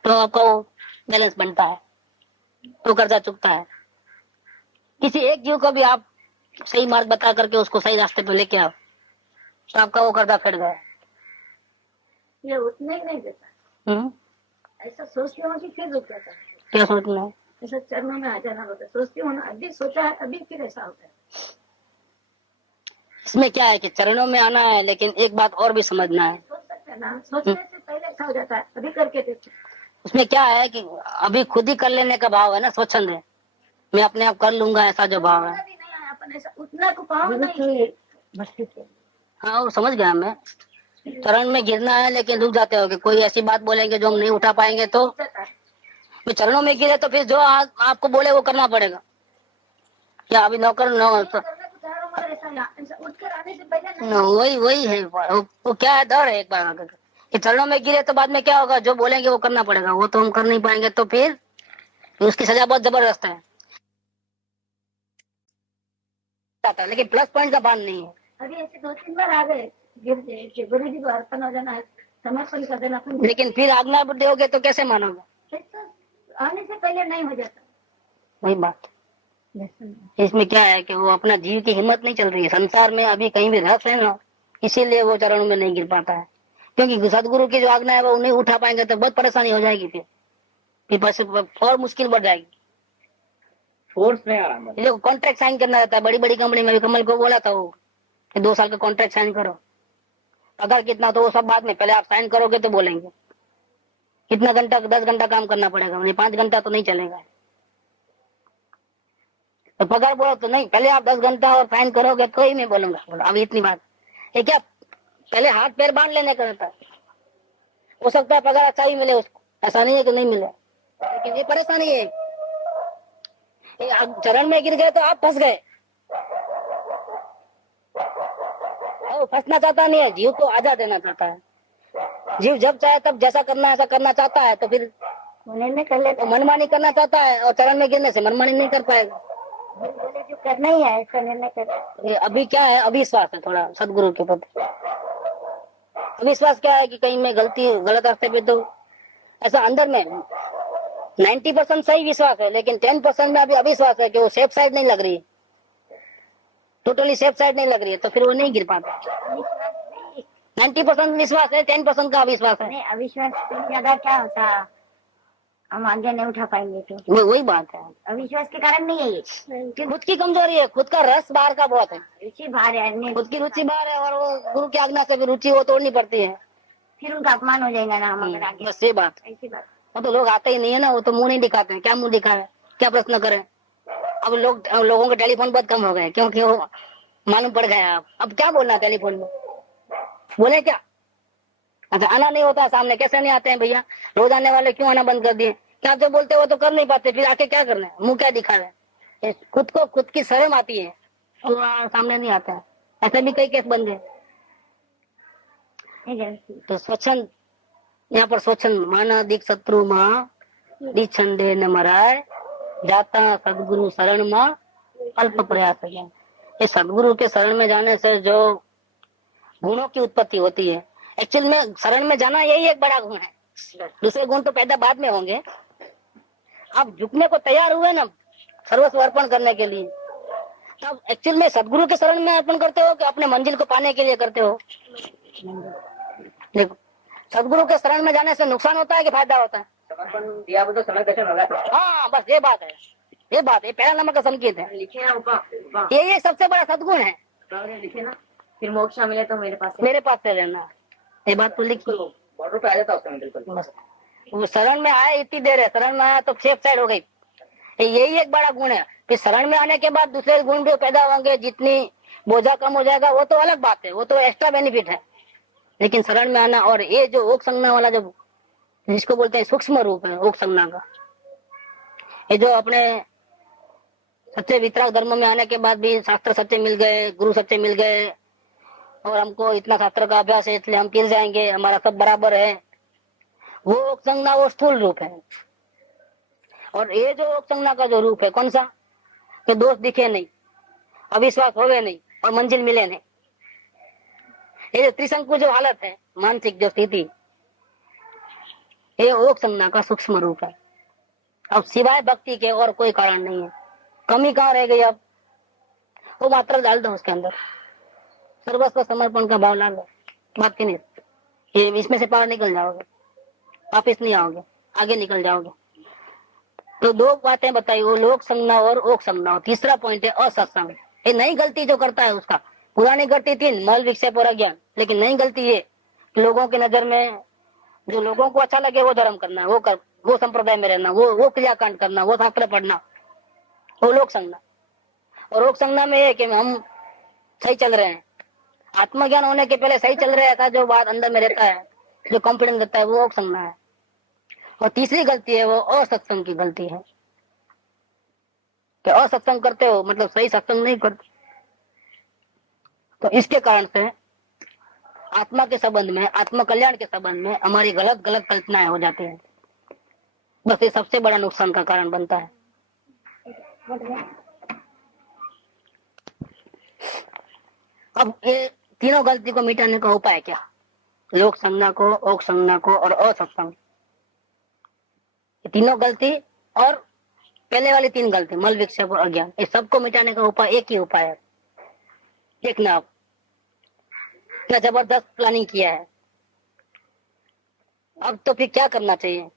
तो आपका वो बैलेंस बनता है, तो कर्जा चुकता है। किसी एक जीव को भी आप सही मार्ग बता करके उसको सही रास्ते पे लेके आओ तो आपका वो कर्जा फेट गया। ये उठने ही नहीं देता, ऐसा सोचती हूँ कि फिर रुक जाता है। क्या सोचना है, ऐसा चरणों में आ जाना होता है, सोचती हूँ ना अभी सोचा है अभी फिर ऐसा होता है। इसमें क्या है कि चरणों में आना है, लेकिन एक बात और भी समझना है। सोच सकते हैं ना, सोचने से पहले ऐसा हो जाता है, अभी करके देखो। उसमें क्या है कि अभी खुद ही कर लेने का भाव है ना, स्वच्छंद है, मैं अपने आप कर लूंगा ऐसा जो भाव है। अभी नहीं आया अपन, ऐसा उठना को पाओ नहीं। हाँ वो समझ गया मैं, चरण में गिरना है लेकिन रुक जाते हो कि कोई ऐसी बात बोलेंगे जो हम नहीं उठा पाएंगे, तो चरणों में गिरे तो फिर जो आपको बोले वो करना पड़ेगा। क्या अभी नौकर वही है वो क्या है, डर है एक बार आकर कि चरणों में गिरे तो बाद में क्या होगा, जो बोलेंगे वो करना पड़ेगा, वो तो हम कर नहीं पाएंगे, तो फिर उसकी सजा बहुत जबरदस्त है। लेकिन प्लस पॉइंट का बांध नहीं है। अभी ऐसे 2-3 बार आ गए, गिर गुरु जी को अर्पण हो जाना है, समर्पण कर देना। लेकिन फिर आज्ञा दोगे तो कैसे मानोगे, आने से पहले नहीं हो जाता। वही बात इसमें क्या है कि वो अपना जीव की हिम्मत नहीं चल रही है, संसार में अभी कहीं भी रस है ना, इसीलिए वो चरणों में नहीं गिर पाता है। क्योंकि सदगुरु की जो आज्ञा है वो नहीं उठा पाएंगे तो बहुत परेशानी हो जाएगी, फिर और मुश्किल बढ़ जाएगी। फोर्स नहीं आ रहा, देखो कॉन्ट्रैक्ट साइन करना रहता है, बड़ी बड़ी कंपनी में भी कमल को बोला था वो 2 साल का कॉन्ट्रैक्ट साइन करो, अगर कितना तो वो सब बाद में, पहले आप साइन करोगे तो बोलेंगे कितना घंटा, 10 घंटा काम करना पड़ेगा, नहीं 5 घंटा तो नहीं चलेगा। तो पगार बोलो तो नहीं, पहले आप 10 घंटा और साइन करोगे तो ही मैं बोलूंगा। बोलो अभी इतनी बात ये क्या, पहले हाथ पैर बांध लेने का रहता है, हो सकता है पगार अच्छा ही मिले उसको, ऐसा नहीं है कि नहीं मिले, लेकिन ये परेशानी है, चरण में गिर गए तो आप फंस गए। और फंसना चाहता नहीं है, जीव को आजाद देना चाहता है। जीव जब चाहे तब जैसा करना है ऐसा करना चाहता है, तो फिर निर्णय कर ले, मनमानी करना चाहता है, और चरण में गिरने से मनमानी नहीं कर पाएगा। जो करना ही है ऐसा निर्णय कर। ये अभी क्या है, अविश्वास है थोड़ा सदगुरु के प्रति। अविश्वास क्या है कि कहीं मैं गलत रास्ते पे, तो ऐसा अंदर में 90% सही विश्वास है, लेकिन 10% में अभी अविश्वास है कि वो सेफ साइड नहीं लग रही है, टोटली सेफ साइड नहीं लग रही है, तो फिर वो नहीं गिर पाता। 90% विश्वास है, 10% का अविश्वास है। अविश्वास ज्यादा क्या होता, हम आगे नहीं उठा पाएंगे तो वही बात है, अविश्वास के कारण नहीं है ये। खुद की कमजोरी है, खुद का रस बाहर का बहुत है, रुचि बाहर है, अन्य खुद की रुचि बाहर है, और वो गुरु की आज्ञा से भी रुचि वो तोड़नी पड़ती है। फिर उनका अपमान हो जाएगा ना हम अगर आगे। बस ये बात, ऐसी बात। वो तो लोग आते ही नहीं है ना, वो तो मुंह नहीं दिखाते हैं, क्या मुंह दिखाए, क्या प्रश्न करें। अब लोगों के टेलीफोन बहुत कम हो गए, क्योंकि वो मालूम पड़ गया अब क्या बोलना टेलीफोन में, बोले क्या। अच्छा, आना नहीं होता सामने, कैसे नहीं आते हैं भैया, रोज आने वाले क्यों आना बंद कर दिए, क्या जो बोलते वो तो कर नहीं पाते, फिर आके क्या करना है, मुंह क्या दिखा रहे, खुद को खुद की शर्म आती है और सामने नहीं आता है। ऐसे भी कई केस बन गए। तो स्वच्छंद, यहाँ पर स्वच्छंद माना दीक शत्रु माँ दी छंदे न मराय, जाता सदगुरु शरण माँ अल्प प्रयास है। ये सदगुरु के शरण में जाने से जो गुणों की उत्पत्ति होती है, एक्चुअल में शरण में जाना यही एक बड़ा गुण है, दूसरे गुण तो पैदा बाद में होंगे। आप झुकने को तैयार हुए ना सर्वस्व अर्पण करने के लिए, तब एक्चुअल में सदगुरु के शरण में अर्पण करते हो कि अपने मंजिल को पाने के लिए करते हो। देखो, सदगुरु के शरण में जाने से नुकसान होता है कि फायदा होता है। समर्पण दिया वो तो समय कैसे होगा। हाँ, बस ये बात है, ये बात है, पहला नंबर का संकेत है, लिखे ना ऊपर, ये सबसे बड़ा सदगुण है। लिखे ना, फिर मोक्ष मिले तो मेरे पास से रहना, ये बात तो लिखी। बॉर्डर पे आ जाता उसका बिल्कुल। बस वो शरण में आए इतनी देर है, शरण में आया तो सेफ साइड हो गई, यही एक बड़ा गुण है। फिर शरण में आने के बाद दूसरे गुण भी पैदा होंगे, जितनी बोझा कम हो जाएगा वो तो अलग बात है, वो तो एक्स्ट्रा बेनिफिट है। लेकिन शरण में आना, और ये जो ओक संज्ञा वाला जो जिसको बोलते हैं सूक्ष्म रूप है ओक संज्ञा का, ये जो अपने सच्चे वितराग धर्म में आने के बाद भी शास्त्र सच्चे मिल गए, गुरु सच्चे मिल गए, और हमको इतना शास्त्र का अभ्यास है इसलिए हम पिर जाएंगे, हमारा सब बराबर है, वो ओक संज्ञा वो स्थूल रूप है। और ये जो ओक संज्ञा का जो रूप है कौन सा, कि दोष दिखे नहीं, अविश्वास होवे नहीं और मंजिल मिले नहीं, ये जो त्रिशंकु जो हालत है, मानसिक जो स्थिति, ये ओक संज्ञा का सूक्ष्म रूप है। अब सिवाय भक्ति के और कोई कारण नहीं है। कमी कहाँ रह गई, अब वो मात्रा डाल दो उसके अंदर, सर्वस्व समर्पण का भाव ला लो, बात की नहीं, ये इसमें से पार निकल जाओगे, वापिस नहीं आओगे, आगे निकल जाओगे। तो दो बातें बताई, वो लोक संज्ञा और ओक संज्ञा। तीसरा पॉइंट है असत्संग। ये नई गलती जो करता है उसका, पुरानी गलती थी मल विक्षेप और अज्ञान, लेकिन नई गलती ये लोगों की नजर में जो लोगों को अच्छा लगे वो धर्म करना, वो संप्रदाय में रहना, वो क्रियाकांड करना, वो शास्त्र पढ़ना, वो लोक संज्ञा। और ओक संज्ञा में ये कि हम सही चल रहे हैं, आत्मज्ञान होने के पहले सही चल रहे हैं, ऐसा जो बात अंदर में रहता है, जो कॉन्फिडेंस रहता है, वो ओक संज्ञा है। और तीसरी गलती है वो असत्संग की गलती है, कि असत्संग करते हो मतलब सही सत्संग नहीं करते। तो इसके कारण से आत्मा के संबंध में, आत्म कल्याण के संबंध में हमारी गलत कल्पनाएं हो जाती हैं। बस ये सबसे बड़ा नुकसान का कारण बनता है। अब ये तीनों गलती को मिटाने का उपाय क्या, लोक संज्ञा को, ओक संज्ञा को और असत्संग, तीनों गलती और पहले वाली तीन गलती मल विक्षेप और अज्ञान, इस सबको मिटाने का उपाय एक ही उपाय है। देखना आप क्या जबरदस्त प्लानिंग किया है। अब तो फिर क्या करना चाहिए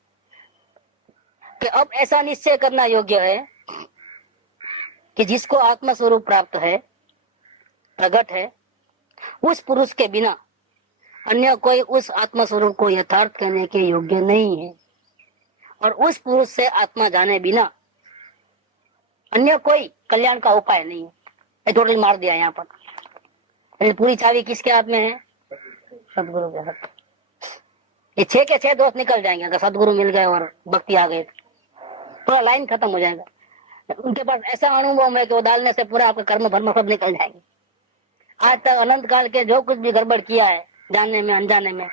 कि अब ऐसा निश्चय करना योग्य है कि जिसको आत्म स्वरूप प्राप्त है, प्रकट है, उस पुरुष के बिना अन्य कोई उस आत्म स्वरूप को यथार्थ करने के योग्य नहीं है, और उस पुरुष से आत्मा जाने बिना अन्य कोई कल्याण का उपाय नहीं है। ये टोटल मार दिया यहाँ पर। पूरी चाबी किसके हाथ में है, सदगुरु के हाथ। ये 6 के 6 दोस्त निकल जाएंगे अगर सदगुरु मिल गए और भक्ति आ गई, पूरा लाइन खत्म हो जाएगा। उनके पास ऐसा अनुभव है कि वो डालने से पूरा आपका कर्म भर्म सब निकल जाएंगे। आज तक अनंत काल के जो कुछ भी गड़बड़ किया है, जानने में अनजाने में,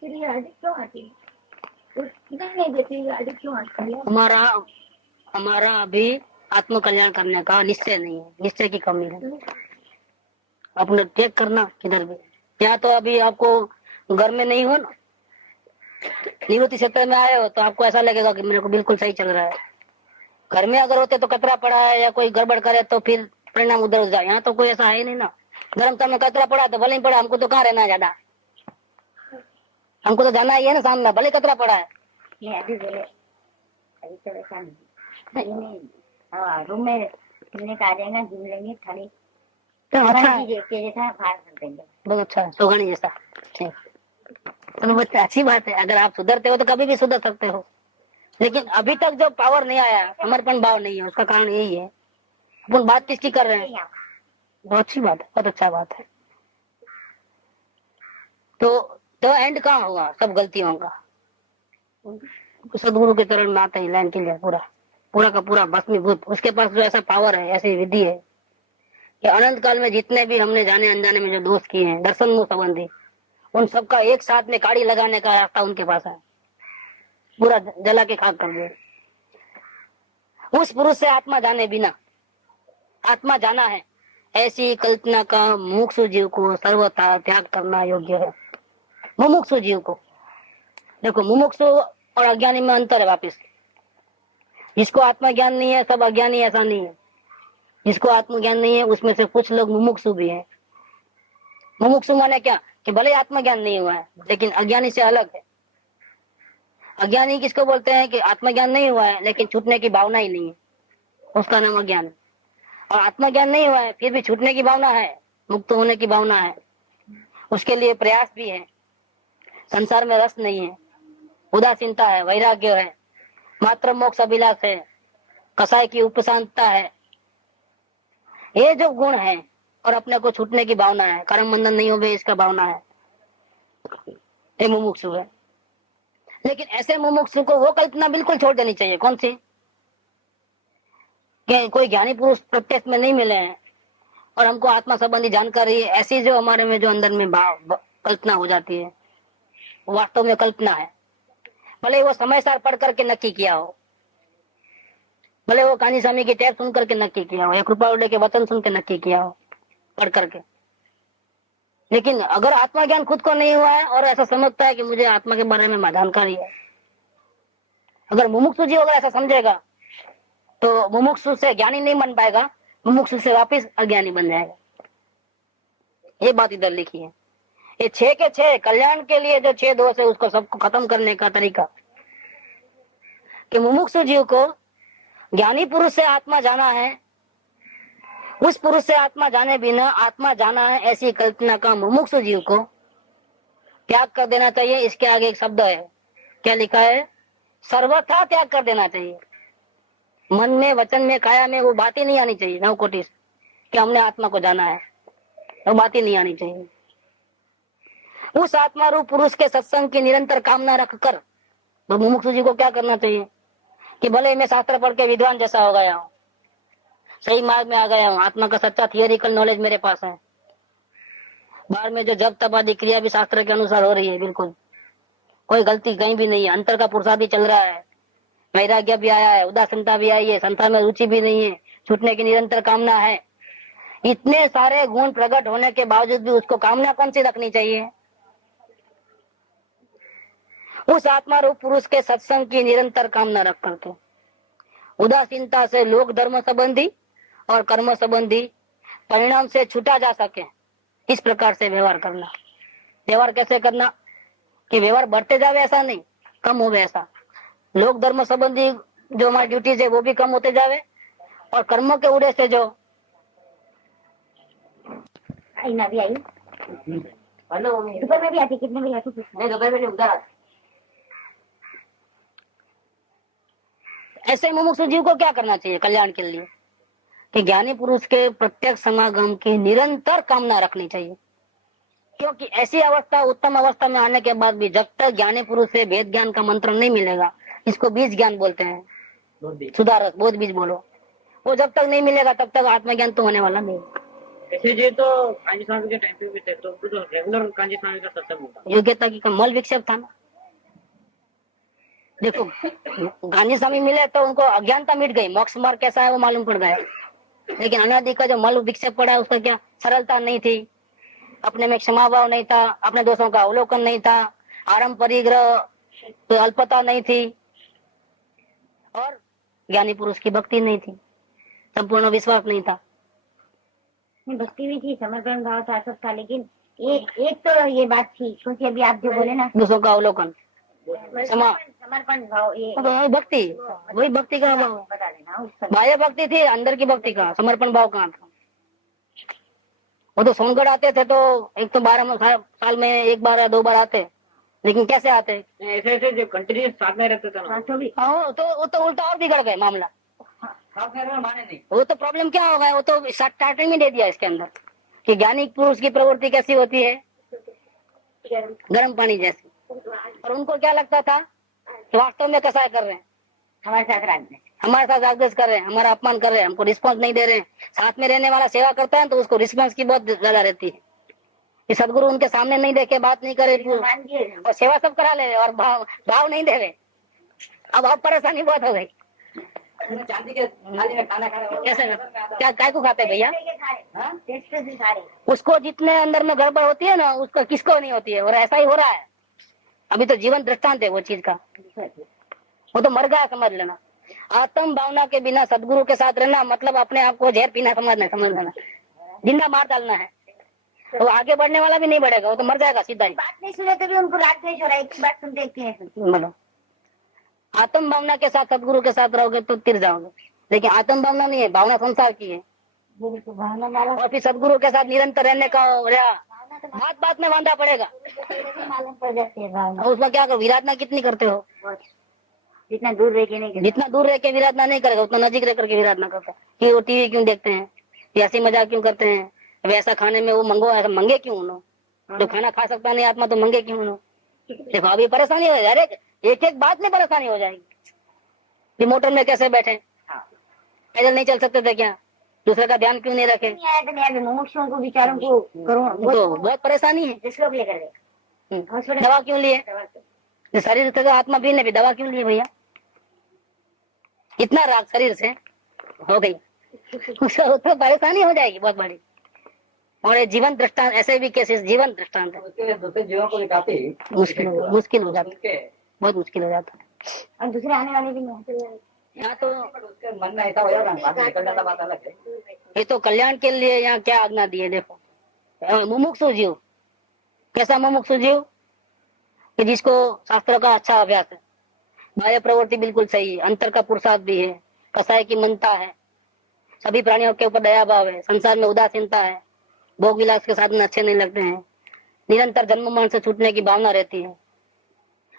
फिर ये आदत क्यों आती है, नहीं देती ये आदत क्यों आती है। हमारा अभी आत्म कल्याण करने का निश्चय नहीं है, निश्चय की कमी है। अपने चेक करना किधर भी, या तो अभी आपको घर में नहीं हो ना, निवृत्ति क्षेत्र में आए हो तो आपको ऐसा लगेगा कि मेरे को बिल्कुल सही चल रहा है। घर में अगर होते तो कचरा पड़ा है या कोई गड़बड़ करे तो फिर परिणाम उधर जाए। यहाँ तो कोई ऐसा है नहीं ना, धर्मता में कचरा पड़ा तो भले ही पड़ा, हमको तो कहाँ रहना है ज्यादा, हमको तो जाना ही है ना सामने, भले कचरा पड़ा है। मैं अभी बोले अभी तो वैसा नहीं हाँ, रूम में घूमने का आ जाएगा, घूम लेंगे खाली तो अच्छा है, के जैसा फाड़ कर देंगे। बहुत अच्छा है, सोगनी जैसा। ठीक, तो बच्चे अच्छी बात है, अगर आप सुधरते हो तो कभी भी सुधर सकते हो। लेकिन अभी तक जो पावर नहीं आया, समर्पण भाव नहीं है, उसका कारण यही है। अपन बात किसकी कर रहे हैं? बहुत अच्छी बात है, बहुत अच्छा बात है। तो एंड कहाँ होगा सब गलतियों का? सदगुरु के चरण में आते ही लाइन के लिए पूरा पूरा का पूरा भस्मीभूत। उसके पास जो ऐसा पावर है, ऐसी विधि है कि अनंत काल में जितने भी हमने जाने अनजाने में जो दोष किए हैं दर्शन मुंह संबंधी, उन सबका एक साथ में काड़ी लगाने का रास्ता उनके पास है, पूरा जला के खाक कर दे। उस पुरुष से आत्मा जाने बिना आत्मा जाना है, ऐसी कल्पना का मुमुक्षु जीव को सर्वथा त्याग करना योग्य है। मुमुक्षु जीव को देखो, मुमुक्षु और अज्ञानी में अंतर है वापिस। जिसको आत्मा ज्ञान नहीं है सब अज्ञानी, ऐसा नहीं है। जिसको आत्मज्ञान नहीं है उसमें से कुछ लोग मुमुक्षु भी हैं। मुमुक्षु माने क्या कि भले आत्मा ज्ञान नहीं हुआ है लेकिन अज्ञानी से अलग है। अज्ञानी किसको बोलते हैं कि आत्मज्ञान नहीं हुआ है लेकिन छूटने की भावना ही नहीं है, उसका नाम अज्ञान है। और आत्मज्ञान नहीं हुआ है फिर भी छूटने की भावना है, मुक्त होने की भावना है, उसके लिए प्रयास भी है, संसार में रस नहीं है, उदासीनता है, वैराग्य है, मात्र मोक्ष अभिलाष है, कसाय की उपशांतता है, ये जो गुण है, और अपने को छूटने की भावना है, कर्म बंधन नहीं हो इसका भावना है, ये मुमुक्षु है। लेकिन ऐसे मुमुक्षु को वो कल्पना बिल्कुल छोड़ देनी चाहिए। कौन सी? कि कोई ज्ञानी पुरुष प्रत्यक्ष में नहीं मिले हैं और हमको आत्मा संबंधी जानकारी ऐसी जो हमारे में जो अंदर में भाव कल्पना हो जाती है, वास्तव में कल्पना है। भले वो समय सार पढ़ करके नक्की किया हो, भले वो कानी स्वामी की टेप सुन करके नक्की किया हो, या कृपालुडे के वचन सुन के नक्की किया हो पढ़ करके, लेकिन अगर आत्मा ज्ञान खुद को नहीं हुआ है और ऐसा समझता है कि मुझे आत्मा के बारे में जानकारी है, अगर मुमुक्षु जी अगर ऐसा समझेगा तो मुमुक्षु से ज्ञानी नहीं बन पाएगा, मुमुक्षु से वापिस अज्ञानी बन जाएगा। ये बात इधर लिखी है। ये 6 के 6 कल्याण के लिए जो 6 दोष है उसको सबको खत्म करने का तरीका कि मुमुक्षु जीव को ज्ञानी पुरुष से आत्मा जाना है, उस पुरुष से आत्मा जाने बिना आत्मा जाना है, ऐसी कल्पना का मुमुक्षु जीव को त्याग कर देना चाहिए। इसके आगे एक शब्द है, क्या लिखा है? सर्वथा त्याग कर देना चाहिए। मन में, वचन में, काया में वो बात ही नहीं आनी चाहिए नव कोटि कि हमने आत्मा को जाना है, वो बात ही नहीं आनी चाहिए। उस आत्मा रूप पुरुष के सत्संग की निरंतर कामना रखकर तो मुमुक्षु जी को क्या करना चाहिए कि भले मैं शास्त्र पढ़ के विद्वान जैसा हो गया हूँ, सही मार्ग में आ गया हूँ, आत्मा का सच्चा थियोरिकल नॉलेज मेरे पास है, बाहर में जो जब तब आदि क्रिया भी शास्त्र के अनुसार हो रही है, बिल्कुल कोई गलती कहीं भी नहीं है, अंतर का पुरुषार्थी चल रहा है, वैराग्य भी आया है, उदासीनता भी आई है, संसार में रुचि भी नहीं है, छूटने की निरंतर कामना है। इतने सारे गुण प्रकट होने के बावजूद भी उसको कामना कौन सी रखनी चाहिए? उस आत्मा रूप पुरुष के सत्संग की निरंतर कामना रख करके उदासीनता से लोक धर्म संबंधी और कर्म संबंधी परिणाम से छूटा जा सके, इस प्रकार से व्यवहार करना। व्यवहार कैसे करना कि व्यवहार बढ़ते जावे ऐसा नहीं, कम हो ऐसा। लोक धर्म संबंधी जो हमारी ड्यूटीज है वो भी कम होते जावे, और कर्मों के उड़े से जो आई ना भी आई, दोपहर में भी आती, कितने बजे आती? नहीं, दोपहर में उधर आती। ऐसे मुमुक्षु जीव को क्या करना चाहिए कल्याण के लिए कि ज्ञानी पुरुष के प्रत्यक्ष समागम की निरंतर कामना रखनी चाहिए। क्योंकि ऐसी अवस्था, उत्तम अवस्था में आने के बाद भी जब तक ज्ञानी पुरुष से भेद ज्ञान का मंत्र नहीं मिलेगा, इसको बीज ज्ञान बोलते हैं, सुधारस बोध बीज बोलो, वो जब तक नहीं मिलेगा तब तक आत्मज्ञान तो होने वाला नहीं। ऐसे जी तो कांजी स्वामी के टाइम पे भी थे, तो रेगुलर कांजी स्वामी का सत्संग होता, योग्यता की मल विक्षेप था ना। देखो गांधी स्वामी मिले तो उनको अज्ञानता मिट गई, मोक्ष मार्ग कैसा है वो मालूम पड़ गया, लेकिन अनादि का जो मल विक्षेप पड़ा है उसका क्या सरलता नहीं थी, अपने में क्षमा भाव नहीं था, अपने दोषों का अवलोकन नहीं था, आरंभ परिग्रह तो अल्पता नहीं थी, और ज्ञानी पुरुष की भक्ति नहीं थी, संपूर्ण विश्वास नहीं था। भक्ति भी थी, समर्पण भाव था, सब था, लेकिन एक तो ये बात थी क्योंकि अभी आप जो बोले ना, दोषों का अवलोकन, समर्पण भाव ये भक्ति, वही भक्ति का भाव है। बता देना उसका। बाह्य भक्ति थी, अंदर की भक्ति कहाँ, समर्पण भाव कहाँ था। वो तो सोनगढ़ आते थे तो एक तो 12 साल में एक बार या 2 बार आते, लेकिन कैसे आते, ऐसे ऐसे जो कंटिन्यूस साथ में रहते थे ना, वो तो उल्टा और बिगड़ गए मामला। साथ में रहना माने नहीं। वो तो प्रॉब्लम क्या हो गया, वो तो स्टार्टिंग में दे दिया इसके अंदर कि ज्ञानी पुरुष की प्रवृत्ति कैसी होती है, गर्म पानी जैसी। और उनको क्या लगता था कि वास्तव में कसाय कर रहे हैं, हमारे साथ राज्य हमारे साथ राजद्वेष कर रहे हैं, हमारा अपमान कर रहे हैं, हमको रिस्पांस नहीं दे रहे हैं। साथ में रहने वाला सेवा करता है तो उसको रिस्पांस की बहुत ज्यादा रहती है कि सदगुरु उनके सामने नहीं देखे, बात नहीं करे और सेवा सब करा ले और भाव नहीं दे रहे। अब परेशानी बहुत हो गई। चांदी के थाली में खाना खा रहे हो। कैसे क्या काय को खाते भैया, सारे उसको जितने अंदर में गड़बड़ होती है ना, उसको किसको नहीं होती है। और ऐसा ही हो रहा है, अभी तो जीवन दृष्टांत है वो चीज का। वो तो मर गया समझ लेना। आत्म भावना के बिना सदगुरु के साथ रहना मतलब अपने आप को जहर पीना समझ लेना, जिंदा मार डालना है। तो आगे बढ़ने वाला भी नहीं बढ़ेगा, वो तो मर जाएगा सीधा ही। बात नहीं सुने तभी उनको रात में छोड़ा, एक बात सुनते एक नहीं सुनते। मतलब आत्म भावना के साथ सदगुरु के साथ रहोगे तो तिर जाओगे, लेकिन आत्म भावना नहीं है, भावना संसार की है। और फिर सदगुरु के साथ निरंतर रहने का बात बात में बांधा पड़ेगा। मालूम पड़ जाती है भावना। और उसमें क्या करो, विराधना कितनी करते हो, जितना दूर रह के नहीं, जितना दूर रह के विराधना नहीं करेगा उतना नजीक रह करके विराधना करता है। कि वो टीवी क्यों देखते हैं, ऐसी मजाक क्यों करते हैं, वैसा खाने में वो ऐसा मंगे क्यों उन्होंने, जो खाना खा सकता नहीं आत्मा तो मंगे क्यों उन्होंने। देखो अभी परेशानी हो जाए, एक एक बात में परेशानी हो जाएगी। मोटर में कैसे बैठे, पैदल नहीं चल सकते थे क्या, दूसरे का ध्यान क्यों नहीं रखे, मुमुक्षुओं को विचारों को करूँ तो बहुत परेशानी है। जिसको लेकर गए दवा क्यों लिए, शरीर से आत्मा भी नहीं, दवा क्यों लिए भैया, इतना राग शरीर से हो गई तो परेशानी हो जाएगी बहुत बड़ी। और ये जीवन दृष्टांत, ऐसे भी केसेस जीवन दृष्टांत है। दूसरे जीवों को दिखाते मुश्किल हो जाता है, बहुत मुश्किल हो जाता है। और दूसरे आने वाले भी नहीं। यहाँ तो उसके मन में ऐसा हो जाता है, बाद में निकल जाता, बात अलग है। ये तो कल्याण के लिए यहाँ क्या आज्ञा दी है। देखो मुमुक्षु जीव, कैसा मुमुक्षु जीव कि जिसको शास्त्र का अच्छा अभ्यास है, बाह्य प्रवृत्ति बिल्कुल सही है, अंतर का पुरुषार्थ भी है, कसाय की मनता है, सभी प्राणियों के ऊपर दया भाव है, संसार में उदासीनता है, भोग विलास के साधन अच्छे नहीं लगते हैं, निरंतर जन्म मरण से छूटने की भावना रहती है,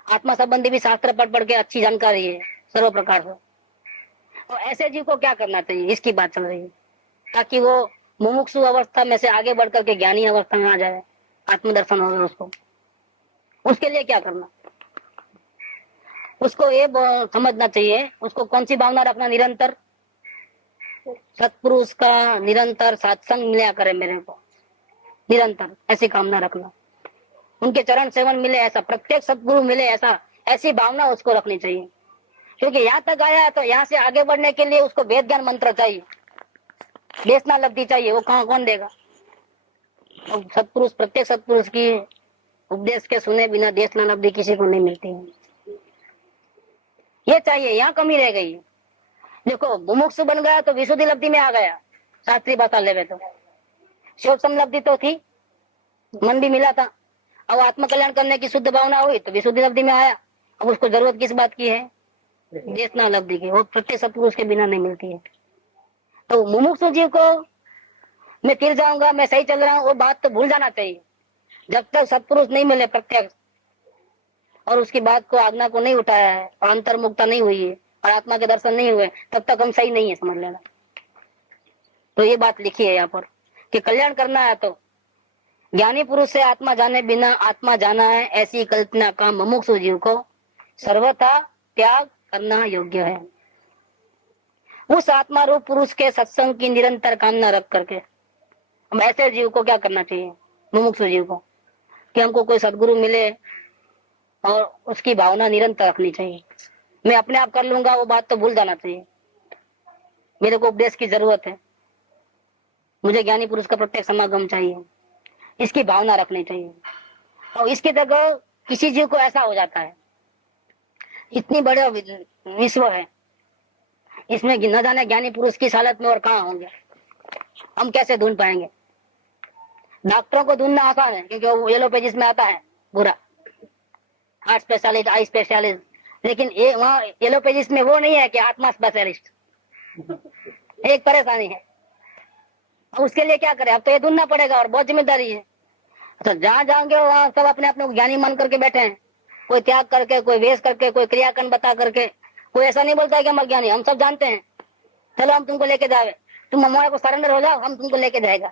आत्मा संबंधी भी शास्त्र पढ़ पढ़ के अच्छी जानकारी है सर्व प्रकार से। और ऐसे जीव को क्या करना चाहिए, इसकी बात चल रही है, ताकि वो मुमुक्षु अवस्था में से आगे बढ़ करके ज्ञानी अवस्था में आ जाए, आत्मदर्शन हो उसको। उसके लिए क्या करना, उसको ये समझना चाहिए, उसको कौन सी भावना रखना, निरंतर सत्पुरुष का निरंतर सत्संग मिला करे मेरे को, निरंतर ऐसी कामना रखना, उनके चरण सेवन मिले ऐसा, प्रत्येक सत्गुरु मिले ऐसा, ऐसी भावना उसको रखनी चाहिए। क्योंकि यहाँ तक आया तो यहाँ से आगे बढ़ने के लिए उसको वेद ज्ञान मंत्र चाहिए, देशना लब्धि चाहिए, वो कहाँ कौन देगा। और सत्पुरुष, प्रत्येक सत्पुरुष की उपदेश के सुने बिना देशना लब्धि किसी को नहीं मिलती है। ये चाहिए, यहाँ कमी रह गई। देखो मुमुक्षु बन गया तो विशुद्धि लब्धि में आ गया, शास्त्रीय भाषा लेवे तो शोक समलब्धि तो थी, मन भी मिला था। अब आत्म कल्याण करने की शुद्ध भावना हुई तो विशुद्धि लब्धि में आया। अब उसको जरूरत किस बात की है, देशना लब्धि की, वो प्रत्येक सत्पुरुष के बिना नहीं मिलती है। तो मुमुक्षु जीव को मैं तिर जाऊंगा, मैं सही चल रहा हूँ, वो बात तो भूल जाना चाहिए। जब तक सत्पुरुष नहीं मिले प्रत्यक्ष और उसकी बात को, आज्ञा को नहीं उठाया है और अंतर्मुक्ता नहीं हुई है और आत्मा के दर्शन नहीं हुए, तब तक हम सही नहीं है, समझ लेना। तो ये बात लिखी है यहाँ पर कि कल्याण करना है तो ज्ञानी पुरुष से आत्मा जाने बिना आत्मा जाना है, ऐसी कल्पना का मुमुक्षु जीव को सर्वथा त्याग करना योग्य है। उस आत्मा रूप पुरुष के सत्संग की निरंतर कामना रख करके हम ऐसे जीव को क्या करना चाहिए, मुमुक्षु जीव को, कि हमको कोई सदगुरु मिले और उसकी भावना निरंतर रखनी चाहिए। मैं अपने आप कर लूंगा वो बात तो भूल जाना चाहिए, मेरे को उपदेश की जरूरत है, मुझे ज्ञानी पुरुष का प्रत्येक समागम चाहिए, इसकी भावना रखनी चाहिए। और इसकी जगह किसी जीव को ऐसा हो जाता है, इतनी बड़ा विश्व है, इसमें न जाने ज्ञानी पुरुष की हालत में और कहाँ होंगे, हम कैसे ढूंढ पाएंगे। डॉक्टरों को ढूंढना आसान है क्योंकि वो येलो पेजेस में आता है बुरा, हार्ट स्पेशलिस्ट, आई स्पेशलिस्ट, लेकिन ये वहाँ एलोपैथिस्ट में वो नहीं है कि आत्मा स्पेशलिस्ट। एक परेशानी है, अब उसके लिए क्या करें, अब तो ये ढूंढना पड़ेगा और बहुत जिम्मेदारी है। अच्छा, जहाँ जाओगे वहाँ सब अपने अपने को ज्ञानी मान करके बैठे हैं, कोई त्याग करके, कोई वेश करके, कोई क्रियाकर्म बता करके। कोई ऐसा नहीं बोलता है कि हम अज्ञानी, हम सब जानते हैं, चलो हम तुमको लेके जावे, तुम हमारे को सरेंडर हो जाओ, हम तुमको लेके जाएगा।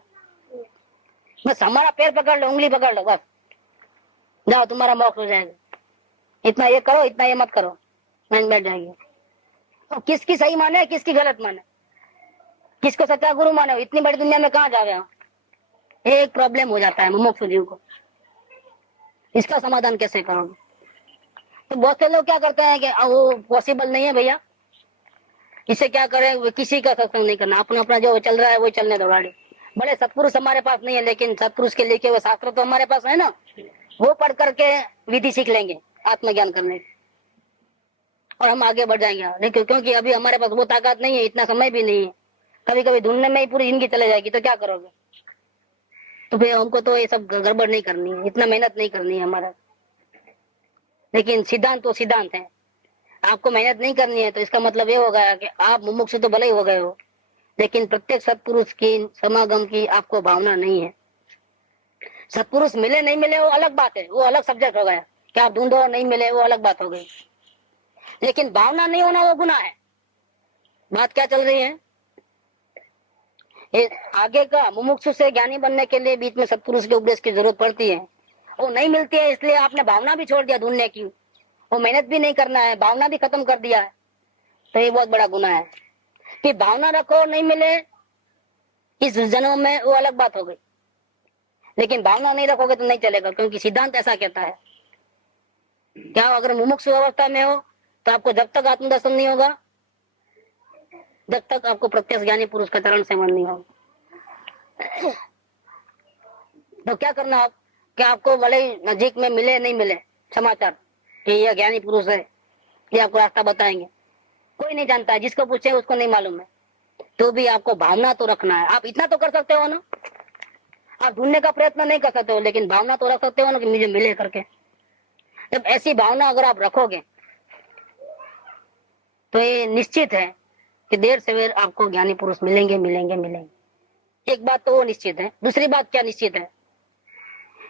बस हमारा पैर पकड़ लो, उंगली पकड़ लो, बस जाओ, तुम्हारा मोक्ष हो जाएगा। इतना ये करो, इतना ये मत करो, नहीं बैठ जाएगी। तो किसकी सही माने, किसकी गलत माने, किसको सच्चा गुरु माने, इतनी बड़ी दुनिया में कहाँ जावे हम। एक प्रॉब्लम हो जाता है मुमुक्षु जीव को, इसका समाधान कैसे करोगे। तो बहुत से लोग क्या करते हैं कि वो पॉसिबल नहीं है भैया, इसे क्या करें, किसी का सत्संग नहीं करना, अपना अपना जो चल रहा है वो चलने दो गाड़ी। बड़े सत्पुरुष हमारे पास नहीं है, लेकिन सत्पुरुष के लिखे हुए शास्त्र तो हमारे पास है ना, वो पढ़ करके विधि सीख लेंगे आत्मज्ञान करने की, और हम आगे बढ़ जाएंगे। लेकिन क्योंकि अभी हमारे पास वो ताकत नहीं है, इतना समय भी नहीं है, कभी कभी ढूंढने में ही पूरी जिंदगी चले जाएगी, तो क्या करोगे। तो फिर हमको तो ये सब गड़बड़ नहीं करनी है, इतना मेहनत नहीं करनी है हमारा। लेकिन सिद्धांत तो सिद्धांत है, आपको मेहनत नहीं करनी है तो इसका मतलब ये होगा कि आप मुमुक्षु तो भले ही हो गए हो, लेकिन प्रत्येक सत्पुरुष की समागम की आपको भावना नहीं है। सत्पुरुष मिले नहीं मिले वो अलग बात है, वो अलग सब्जेक्ट हो गया, क्या आप ढूंढो नहीं मिले वो अलग बात हो गई, लेकिन भावना नहीं होना वो गुनाह है। बात क्या चल रही है, ये आगे का मुमुक्षु से ज्ञानी बनने के लिए बीच में सत्पुरुष के उपदेश की जरूरत पड़ती है, वो नहीं मिलती है, इसलिए आपने भावना भी छोड़ दिया ढूंढने की, वो मेहनत भी नहीं करना है, भावना भी खत्म कर दिया है, तो ये बहुत बड़ा गुनाह है। कि भावना रखो नहीं मिले इस जन्म में वो अलग बात हो गई, लेकिन भावना नहीं रखोगे तो नहीं चलेगा, क्योंकि सिद्धांत ऐसा कहता है। क्या अगर मुमुक्षु अवस्था में हो तो आपको जब तक आत्मदर्शन नहीं होगा, जब तक आपको प्रत्यक्ष ज्ञानी पुरुष का चरण सेवन नहीं होगा। तो क्या करना आप, क्या आपको भले नजीक में मिले नहीं मिले समाचार कि यह ज्ञानी पुरुष है, ये आपको रास्ता बताएंगे, कोई नहीं जानता है, जिसको पूछे उसको नहीं मालूम है, तो भी आपको भावना तो रखना है। आप इतना तो कर सकते हो ना, आप ढूंढने का प्रयत्न नहीं कर सकते हो, लेकिन भावना तो रख सकते हो ना कि मुझे मिले करके। जब ऐसी भावना अगर आप रखोगे तो ये निश्चित है कि देर सवेर आपको ज्ञानी पुरुष मिलेंगे मिलेंगे मिलेंगे। एक बात तो वो निश्चित है। दूसरी बात क्या निश्चित है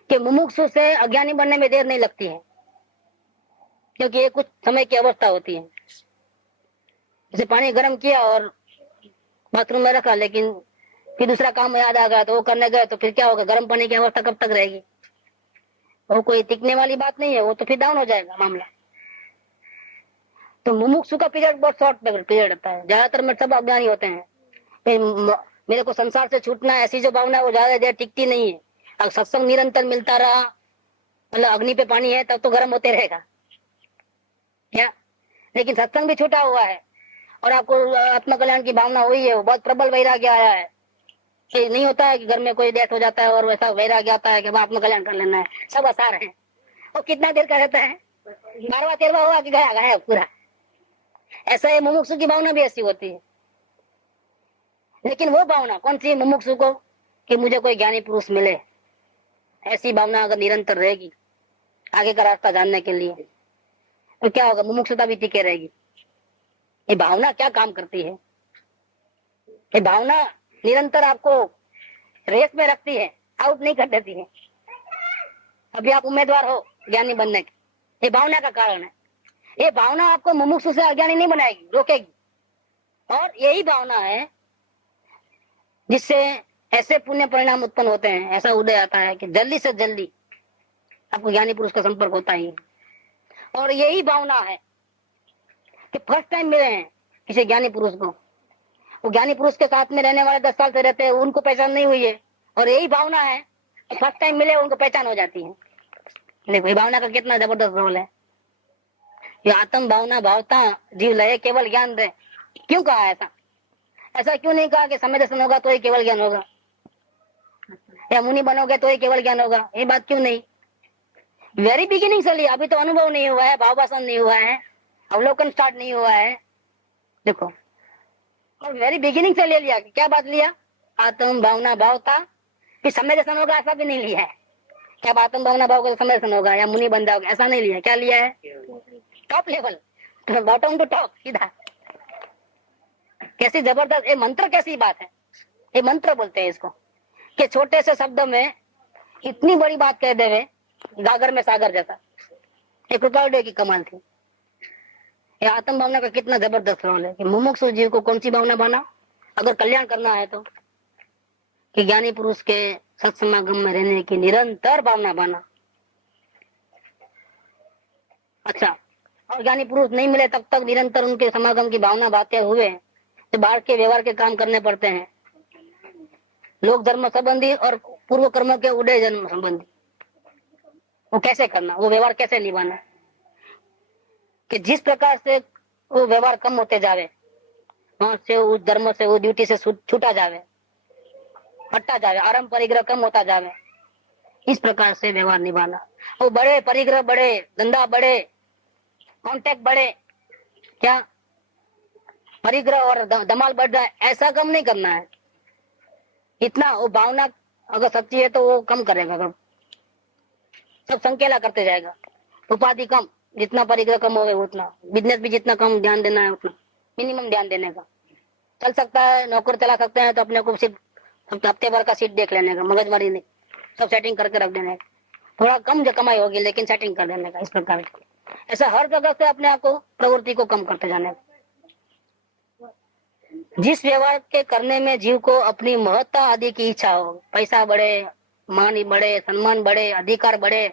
कि मुमुक्षु से अज्ञानी बनने में देर नहीं लगती है, क्योंकि ये कुछ समय की अवस्था होती है। जैसे पानी गर्म किया और बाथरूम में रखा, लेकिन फिर दूसरा काम याद आ गया तो वो करने गए, तो फिर क्या होगा, गर्म पानी की अवस्था कब तक रहेगी, वो कोई टिकने वाली बात नहीं है, वो तो फिर डाउन हो जाएगा मामला। तो मुमुक्षु का पीरियड बहुत शॉर्ट पीरियड होता है, ज्यादातर में सब अज्ञानी होते हैं। मेरे को संसार से छूटना है, ऐसी जो भावना है वो ज्यादा देर टिकती नहीं है। अगर सत्संग निरंतर मिलता रहा, मतलब अग्नि पे पानी है तब तो गर्म होते रहेगा क्या, लेकिन सत्संग भी छूटा हुआ है और आपको आत्मकल्याण की भावना हुई है, बहुत प्रबल वैराग्य आया है। ये नहीं होता है कि घर में कोई डेथ हो जाता है और वैसा वैराग्य आता है कि आत्मकल्याण कर लेना है, सब आसार है। और कितना देर का रहता है, 12वां 13वां हुआ कि गया गया पूरा। ऐसा है, मुमुक्षु की भावना भी ऐसी होती है। लेकिन वो भावना कौन सी, मुमुक्षु को कि मुझे कोई ज्ञानी पुरुष मिले, ऐसी भावना अगर निरंतर रहेगी आगे का रास्ता जानने के लिए, तो क्या होगा, मुमुक्षुता भी टिके रहेगी। ये भावना क्या काम करती है, ये भावना निरंतर आपको रेस में रखती है, आउट नहीं कर देती है। अभी आप उम्मीदवार हो ज्ञानी बनने के, ये भावना का कारण है। ये भावना आपको मुमुक्षु से अज्ञानी नहीं बनाएगी, रोकेगी। और यही भावना है जिससे ऐसे पुण्य परिणाम उत्पन्न होते हैं, ऐसा उदय आता है कि जल्दी से जल्दी आपको ज्ञानी पुरुष का संपर्क होता ही है। और यही भावना है कि फर्स्ट टाइम मिले हैं किसी ज्ञानी पुरुष को, वो ज्ञानी पुरुष के साथ में रहने वाले 10 साल से रहते हैं, उनको पहचान नहीं हुई है। और यही भावना है फर्स्ट टाइम मिले उनको पहचान हो जाती है। देखो ये भावना का कितना जबरदस्त रोल है। ये आत्म भावना भावता जीव लय केवल ज्ञान दे, क्यों कहा ऐसा? ऐसा क्यों नहीं कहा कि समय दर्शन होगा तो ही केवल ज्ञान होगा, या मुनि बनोगे तो ही केवल ज्ञान होगा? ये बात क्यों नहीं? वेरी बिगिनिंग से लिया, अभी तो अनुभव नहीं हुआ है, भाव भाषण नहीं हुआ है, अवलोकन स्टार्ट नहीं हुआ है। देखो, और वेरी बिगिनिंग से ले लिया, क्या बात लिया? आत्म भावना भावता, फिर समय दर्शन होगा ऐसा भी नहीं लिया है। क्या आप आत्म भावना भाव का सम्मेलन होगा या मुनि बन जाओगे, ऐसा नहीं लिया। क्या लिया है? Top level, bottom to top, सीधा। कैसी जबरदस्त ये मंत्र, कैसी बात है, ये मंत्र बोलते हैं इसको, कि छोटे से शब्द में इतनी बड़ी बात कह देवे, गागर में सागर जैसा। ये कृपालुदेव की कमाल थी। ये आत्म भावना का कितना जबरदस्त रोल है कि मुमुक्षु जीव को कौन सी भावना बना, अगर कल्याण करना है तो, कि ज्ञानी पुरुष के सत्समागम में रहने की निरंतर भावना बना। अच्छा, और ज्ञानी पुरुष नहीं मिले तब तक निरंतर उनके समागम की भावना बाते हुए तो बाहर के व्यवहार के काम करने पड़ते हैं, लोक धर्म संबंधी और पूर्व कर्म के उदय जन्म संबंधी। वो कैसे करना, वो व्यवहार कैसे निभाना, कि जिस प्रकार से वो व्यवहार कम होते जावे, वहां से उस धर्म से, वो ड्यूटी से छूटा जावे, हटता जावे, आरंभ परिग्रह कम होता जावे, इस प्रकार से व्यवहार निभाना। वो बड़े परिग्रह बढ़े, धंधा बढ़े, कॉन्टेक्ट बढ़े, क्या परिग्रह और धमाल बढ़ जाए, ऐसा कम नहीं करना है। इतना वो भावना अगर सच्ची है तो वो कम करेगा, सब संकेला करते जाएगा। उपाधि कम, जितना परिग्रह कम होगा उतना, बिजनेस भी जितना कम ध्यान देना है उतना, मिनिमम ध्यान देने का। चल सकता है, नौकर चला सकते हैं तो अपने को सिर्फ हफ्ते भर का सीट देख लेने का, मगजमारी नहीं, सब सेटिंग करके रख देने का। थोड़ा कम जो कमाई होगी लेकिन सेटिंग कर देने का, इस प्रकार की। ऐसा हर जगह से अपने आप को, प्रवृत्ति को कम करते जाने का। जिस व्यवहार के करने में जीव को अपनी महत्ता आदि की इच्छा हो, पैसा बढ़े, मान बढ़े, सम्मान बढ़े, अधिकार बढ़े,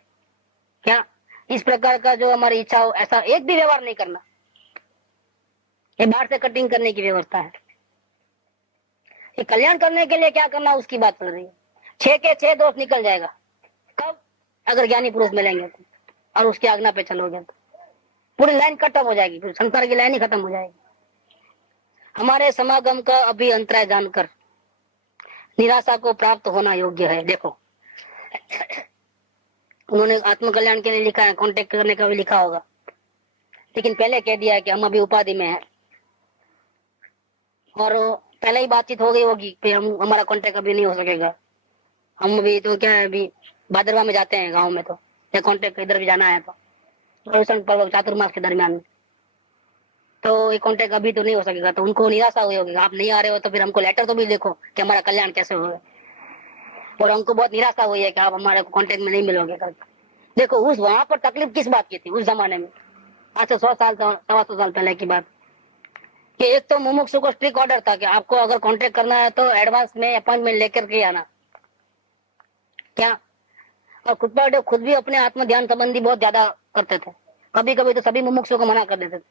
क्या इस प्रकार का जो हमारी इच्छा हो, ऐसा एक भी व्यवहार नहीं करना। ये बाहर से कटिंग करने की व्यवस्था है। ये कल्याण करने के लिए क्या करना उसकी बात चल रही है। 6 के 6 दोष निकल जाएगा। कब? अगर ज्ञानी पुरुष मिलेंगे तो, और उसकी आज्ञा पे चलोगे तो पूरी लाइन कट ऑफ हो जाएगी, फिर संसार की लाइन ही खत्म हो जाएगी। हमारे समागम का अभी अंतराय जानकर निराशा को प्राप्त होना योग्य है। देखो, उन्होंने आत्म कल्याण के लिए लिखा है, कांटेक्ट करने का भी लिखा होगा, लेकिन पहले कह दिया कि हम अभी उपाधि में हैं, और पहले ही बातचीत हो गई होगी कि हम, हमारा कांटेक्ट अभी नहीं हो सकेगा। हम अभी तो क्या है, अभी भादरवा में जाते हैं गांव में, तो या कांटेक्ट इधर भी जाना है तो प्रवेशन पर्व चातुर्मास के दरमियान में, तो ये कांटेक्ट अभी तो नहीं हो सकेगा। तो उनको निराशा हुई होगी, आप नहीं आ रहे हो तो फिर हमको लेटर तो भी लिखो कि हमारा कल्याण कैसे होगा। और हमको बहुत निराशा हुई है कि आप हमारे कांटेक्ट में नहीं मिलोगे करके। देखो, उस वहां पर तकलीफ किस बात की थी उस जमाने में, आज से 100 साल 125 साल पहले की बात, कि एक तो मुमुक्षु को स्ट्रिक्ट ऑर्डर था कि आपको अगर कांटेक्ट करना है तो एडवांस में अपॉइंटमेंट लेकर के आना, क्या। और कृपालुदेव खुद भी अपने आत्म ध्यान संबंधी बहुत ज्यादा करते थे। कभी कभी तो सभी मुमुक्षु को मना कर देते थे।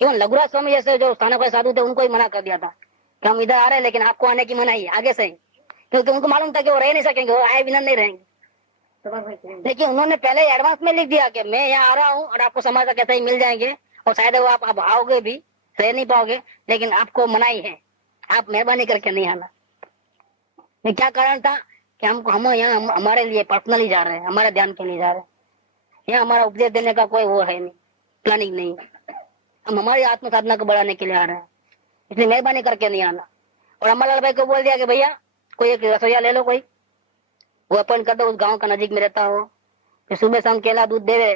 इवन लघुराज स्वामी जैसे जो स्थानक साधु थे उनको ही मना कर दिया था कि हम इधर आ रहे हैं लेकिन आपको आने की मनाही है आगे से ही, क्योंकि उनको मालूम था कि वो रह नहीं सकेंगे, वो आए बिना नहीं रहेंगे। लेकिन उन्होंने पहले एडवांस में लिख दिया कि मैं यहाँ आ रहा हूँ और आपको समाज कैसे ही मिल जाएंगे, और शायद वो आप अब आओगे भी, रह नहीं पाओगे, लेकिन आपको मनाही है, आप मेहरबानी करके नहीं आना। क्या कारण था कि हम यहाँ हमारे लिए पर्सनली जा रहे हैं, हमारे ध्यान के लिए जा रहे हैं, यहाँ हमारा उपदेश देने का कोई वो है नहीं, प्लानिंग नहीं है, हम हमारी आत्म साधना को बढ़ाने के लिए आ रहे हैं, इसलिए मेहरबानी करके नहीं आना। और अम्बालाल भाई को बोल दिया कि भैया कोई एक रसोईया ले लो, कोई वो अपॉइंट कर दो, उस गांव का नजीक में रहता हो, फिर सुबह शाम केला दूध देवे,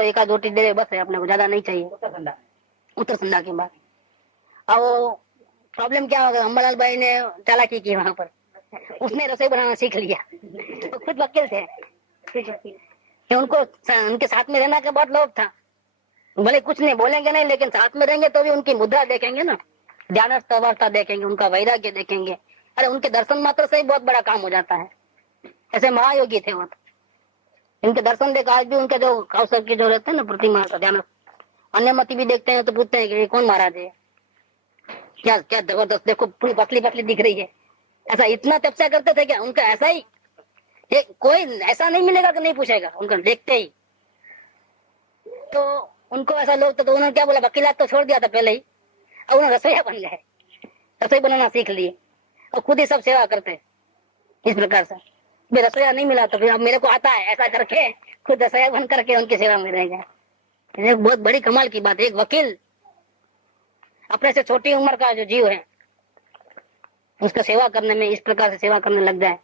एक आध रोटी देवे, बस है, अपने को ज्यादा नहीं चाहिए। उत्तर संध्या की बात। अब प्रॉब्लम क्या होगा, अम्बालाल भाई ने चालाकी की वहां पर, उसने रसोई बनाना सीख लिया। तो खुद वकील थे कि उनको उनके साथ में रहना का बहुत लोभ था। भले कुछ नहीं बोलेंगे नहीं, लेकिन साथ में रहेंगे तो भी उनकी मुद्रा देखेंगे ना, ध्यानस्थ अवस्था देखेंगे, उनका वैराग्य देखेंगे। अरे उनके दर्शन मात्र से ही बहुत बड़ा काम हो जाता है। ऐसे महायोगी थे वो तो। इनके दर्शन देख आज भी उनके जो कौशल की जो रहते हैं ना प्रतिमा का ध्यान, अन्य मती भी देखते हैं तो पूछते हैं कि कौन महाराज है, क्या क्या जबरदस्त, देखो पूरी पतली पतली दिख रही है। ऐसा इतना तपस्या करते थे क्या उनका? ऐसा ही कोई ऐसा नहीं मिलेगा कि नहीं पूछेगा उनका देखते ही। तो उनको ऐसा लोग तो उन्होंने क्या बोला, वकीलात तो छोड़ दिया था पहले ही, और उन्होंने रसोईया बन गए, रसोई बनाना सीख लिए और खुद ही सब सेवा करते इस प्रकार से। भी रसोईया नहीं मिला तो फिर अब मेरे को आता है, ऐसा करके खुद रसोईया बन करके उनकी सेवा में रह गए। बहुत बड़ी कमाल की बात है। एक वकील अपने से छोटी उम्र का जो जीव है उसका सेवा करने में, इस प्रकार से सेवा करने लग जाए,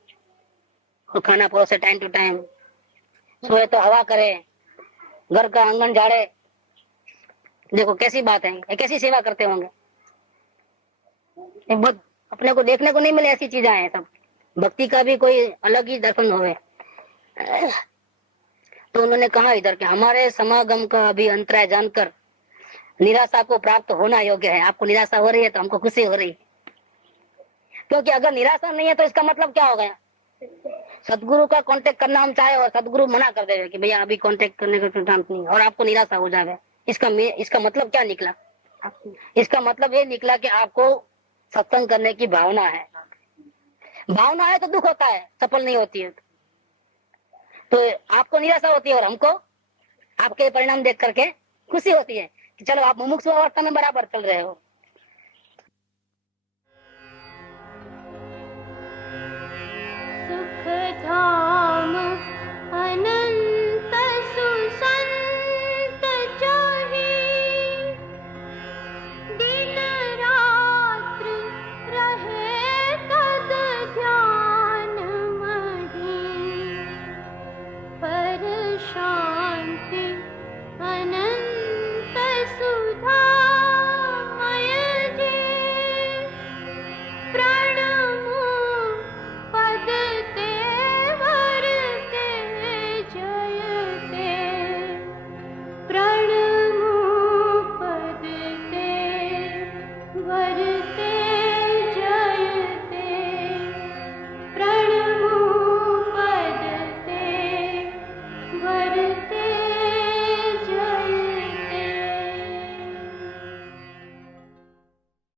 और खाना परोसे टाइम टू टाइम, सोए तो हवा करे, घर का आंगन झाड़े। देखो कैसी बात है, ये कैसी सेवा करते होंगे। ये बहुत अपने को देखने को नहीं मिले ऐसी चीजें हैं सब। भक्ति का भी कोई अलग ही दर्शन होवे। तो उन्होंने कहा इधर कि हमारे समागम का अभी अंतराय जानकर निराशा को प्राप्त होना योग्य है। आपको निराशा हो रही है तो हमको खुशी हो रही है, क्योंकि अगर निराशा नहीं है तो इसका मतलब क्या हो गया। सदगुरु का कांटेक्ट करना हम चाहे और सदगुरु मना कर देगा कि भैया अभी कांटेक्ट करने का सिद्धांत नहीं, और आपको निराशा हो जाएगा। इसका मतलब क्या निकला? इसका मतलब ये निकला कि आपको सत्संग करने की भावना है। भावना है तो दुख होता है, सफल नहीं होती है तो आपको निराशा होती है, और हमको आपके परिणाम देख करके खुशी होती है कि चलो आप मुमुक्षु अवस्था में बराबर चल रहे हो। सुख धाम अन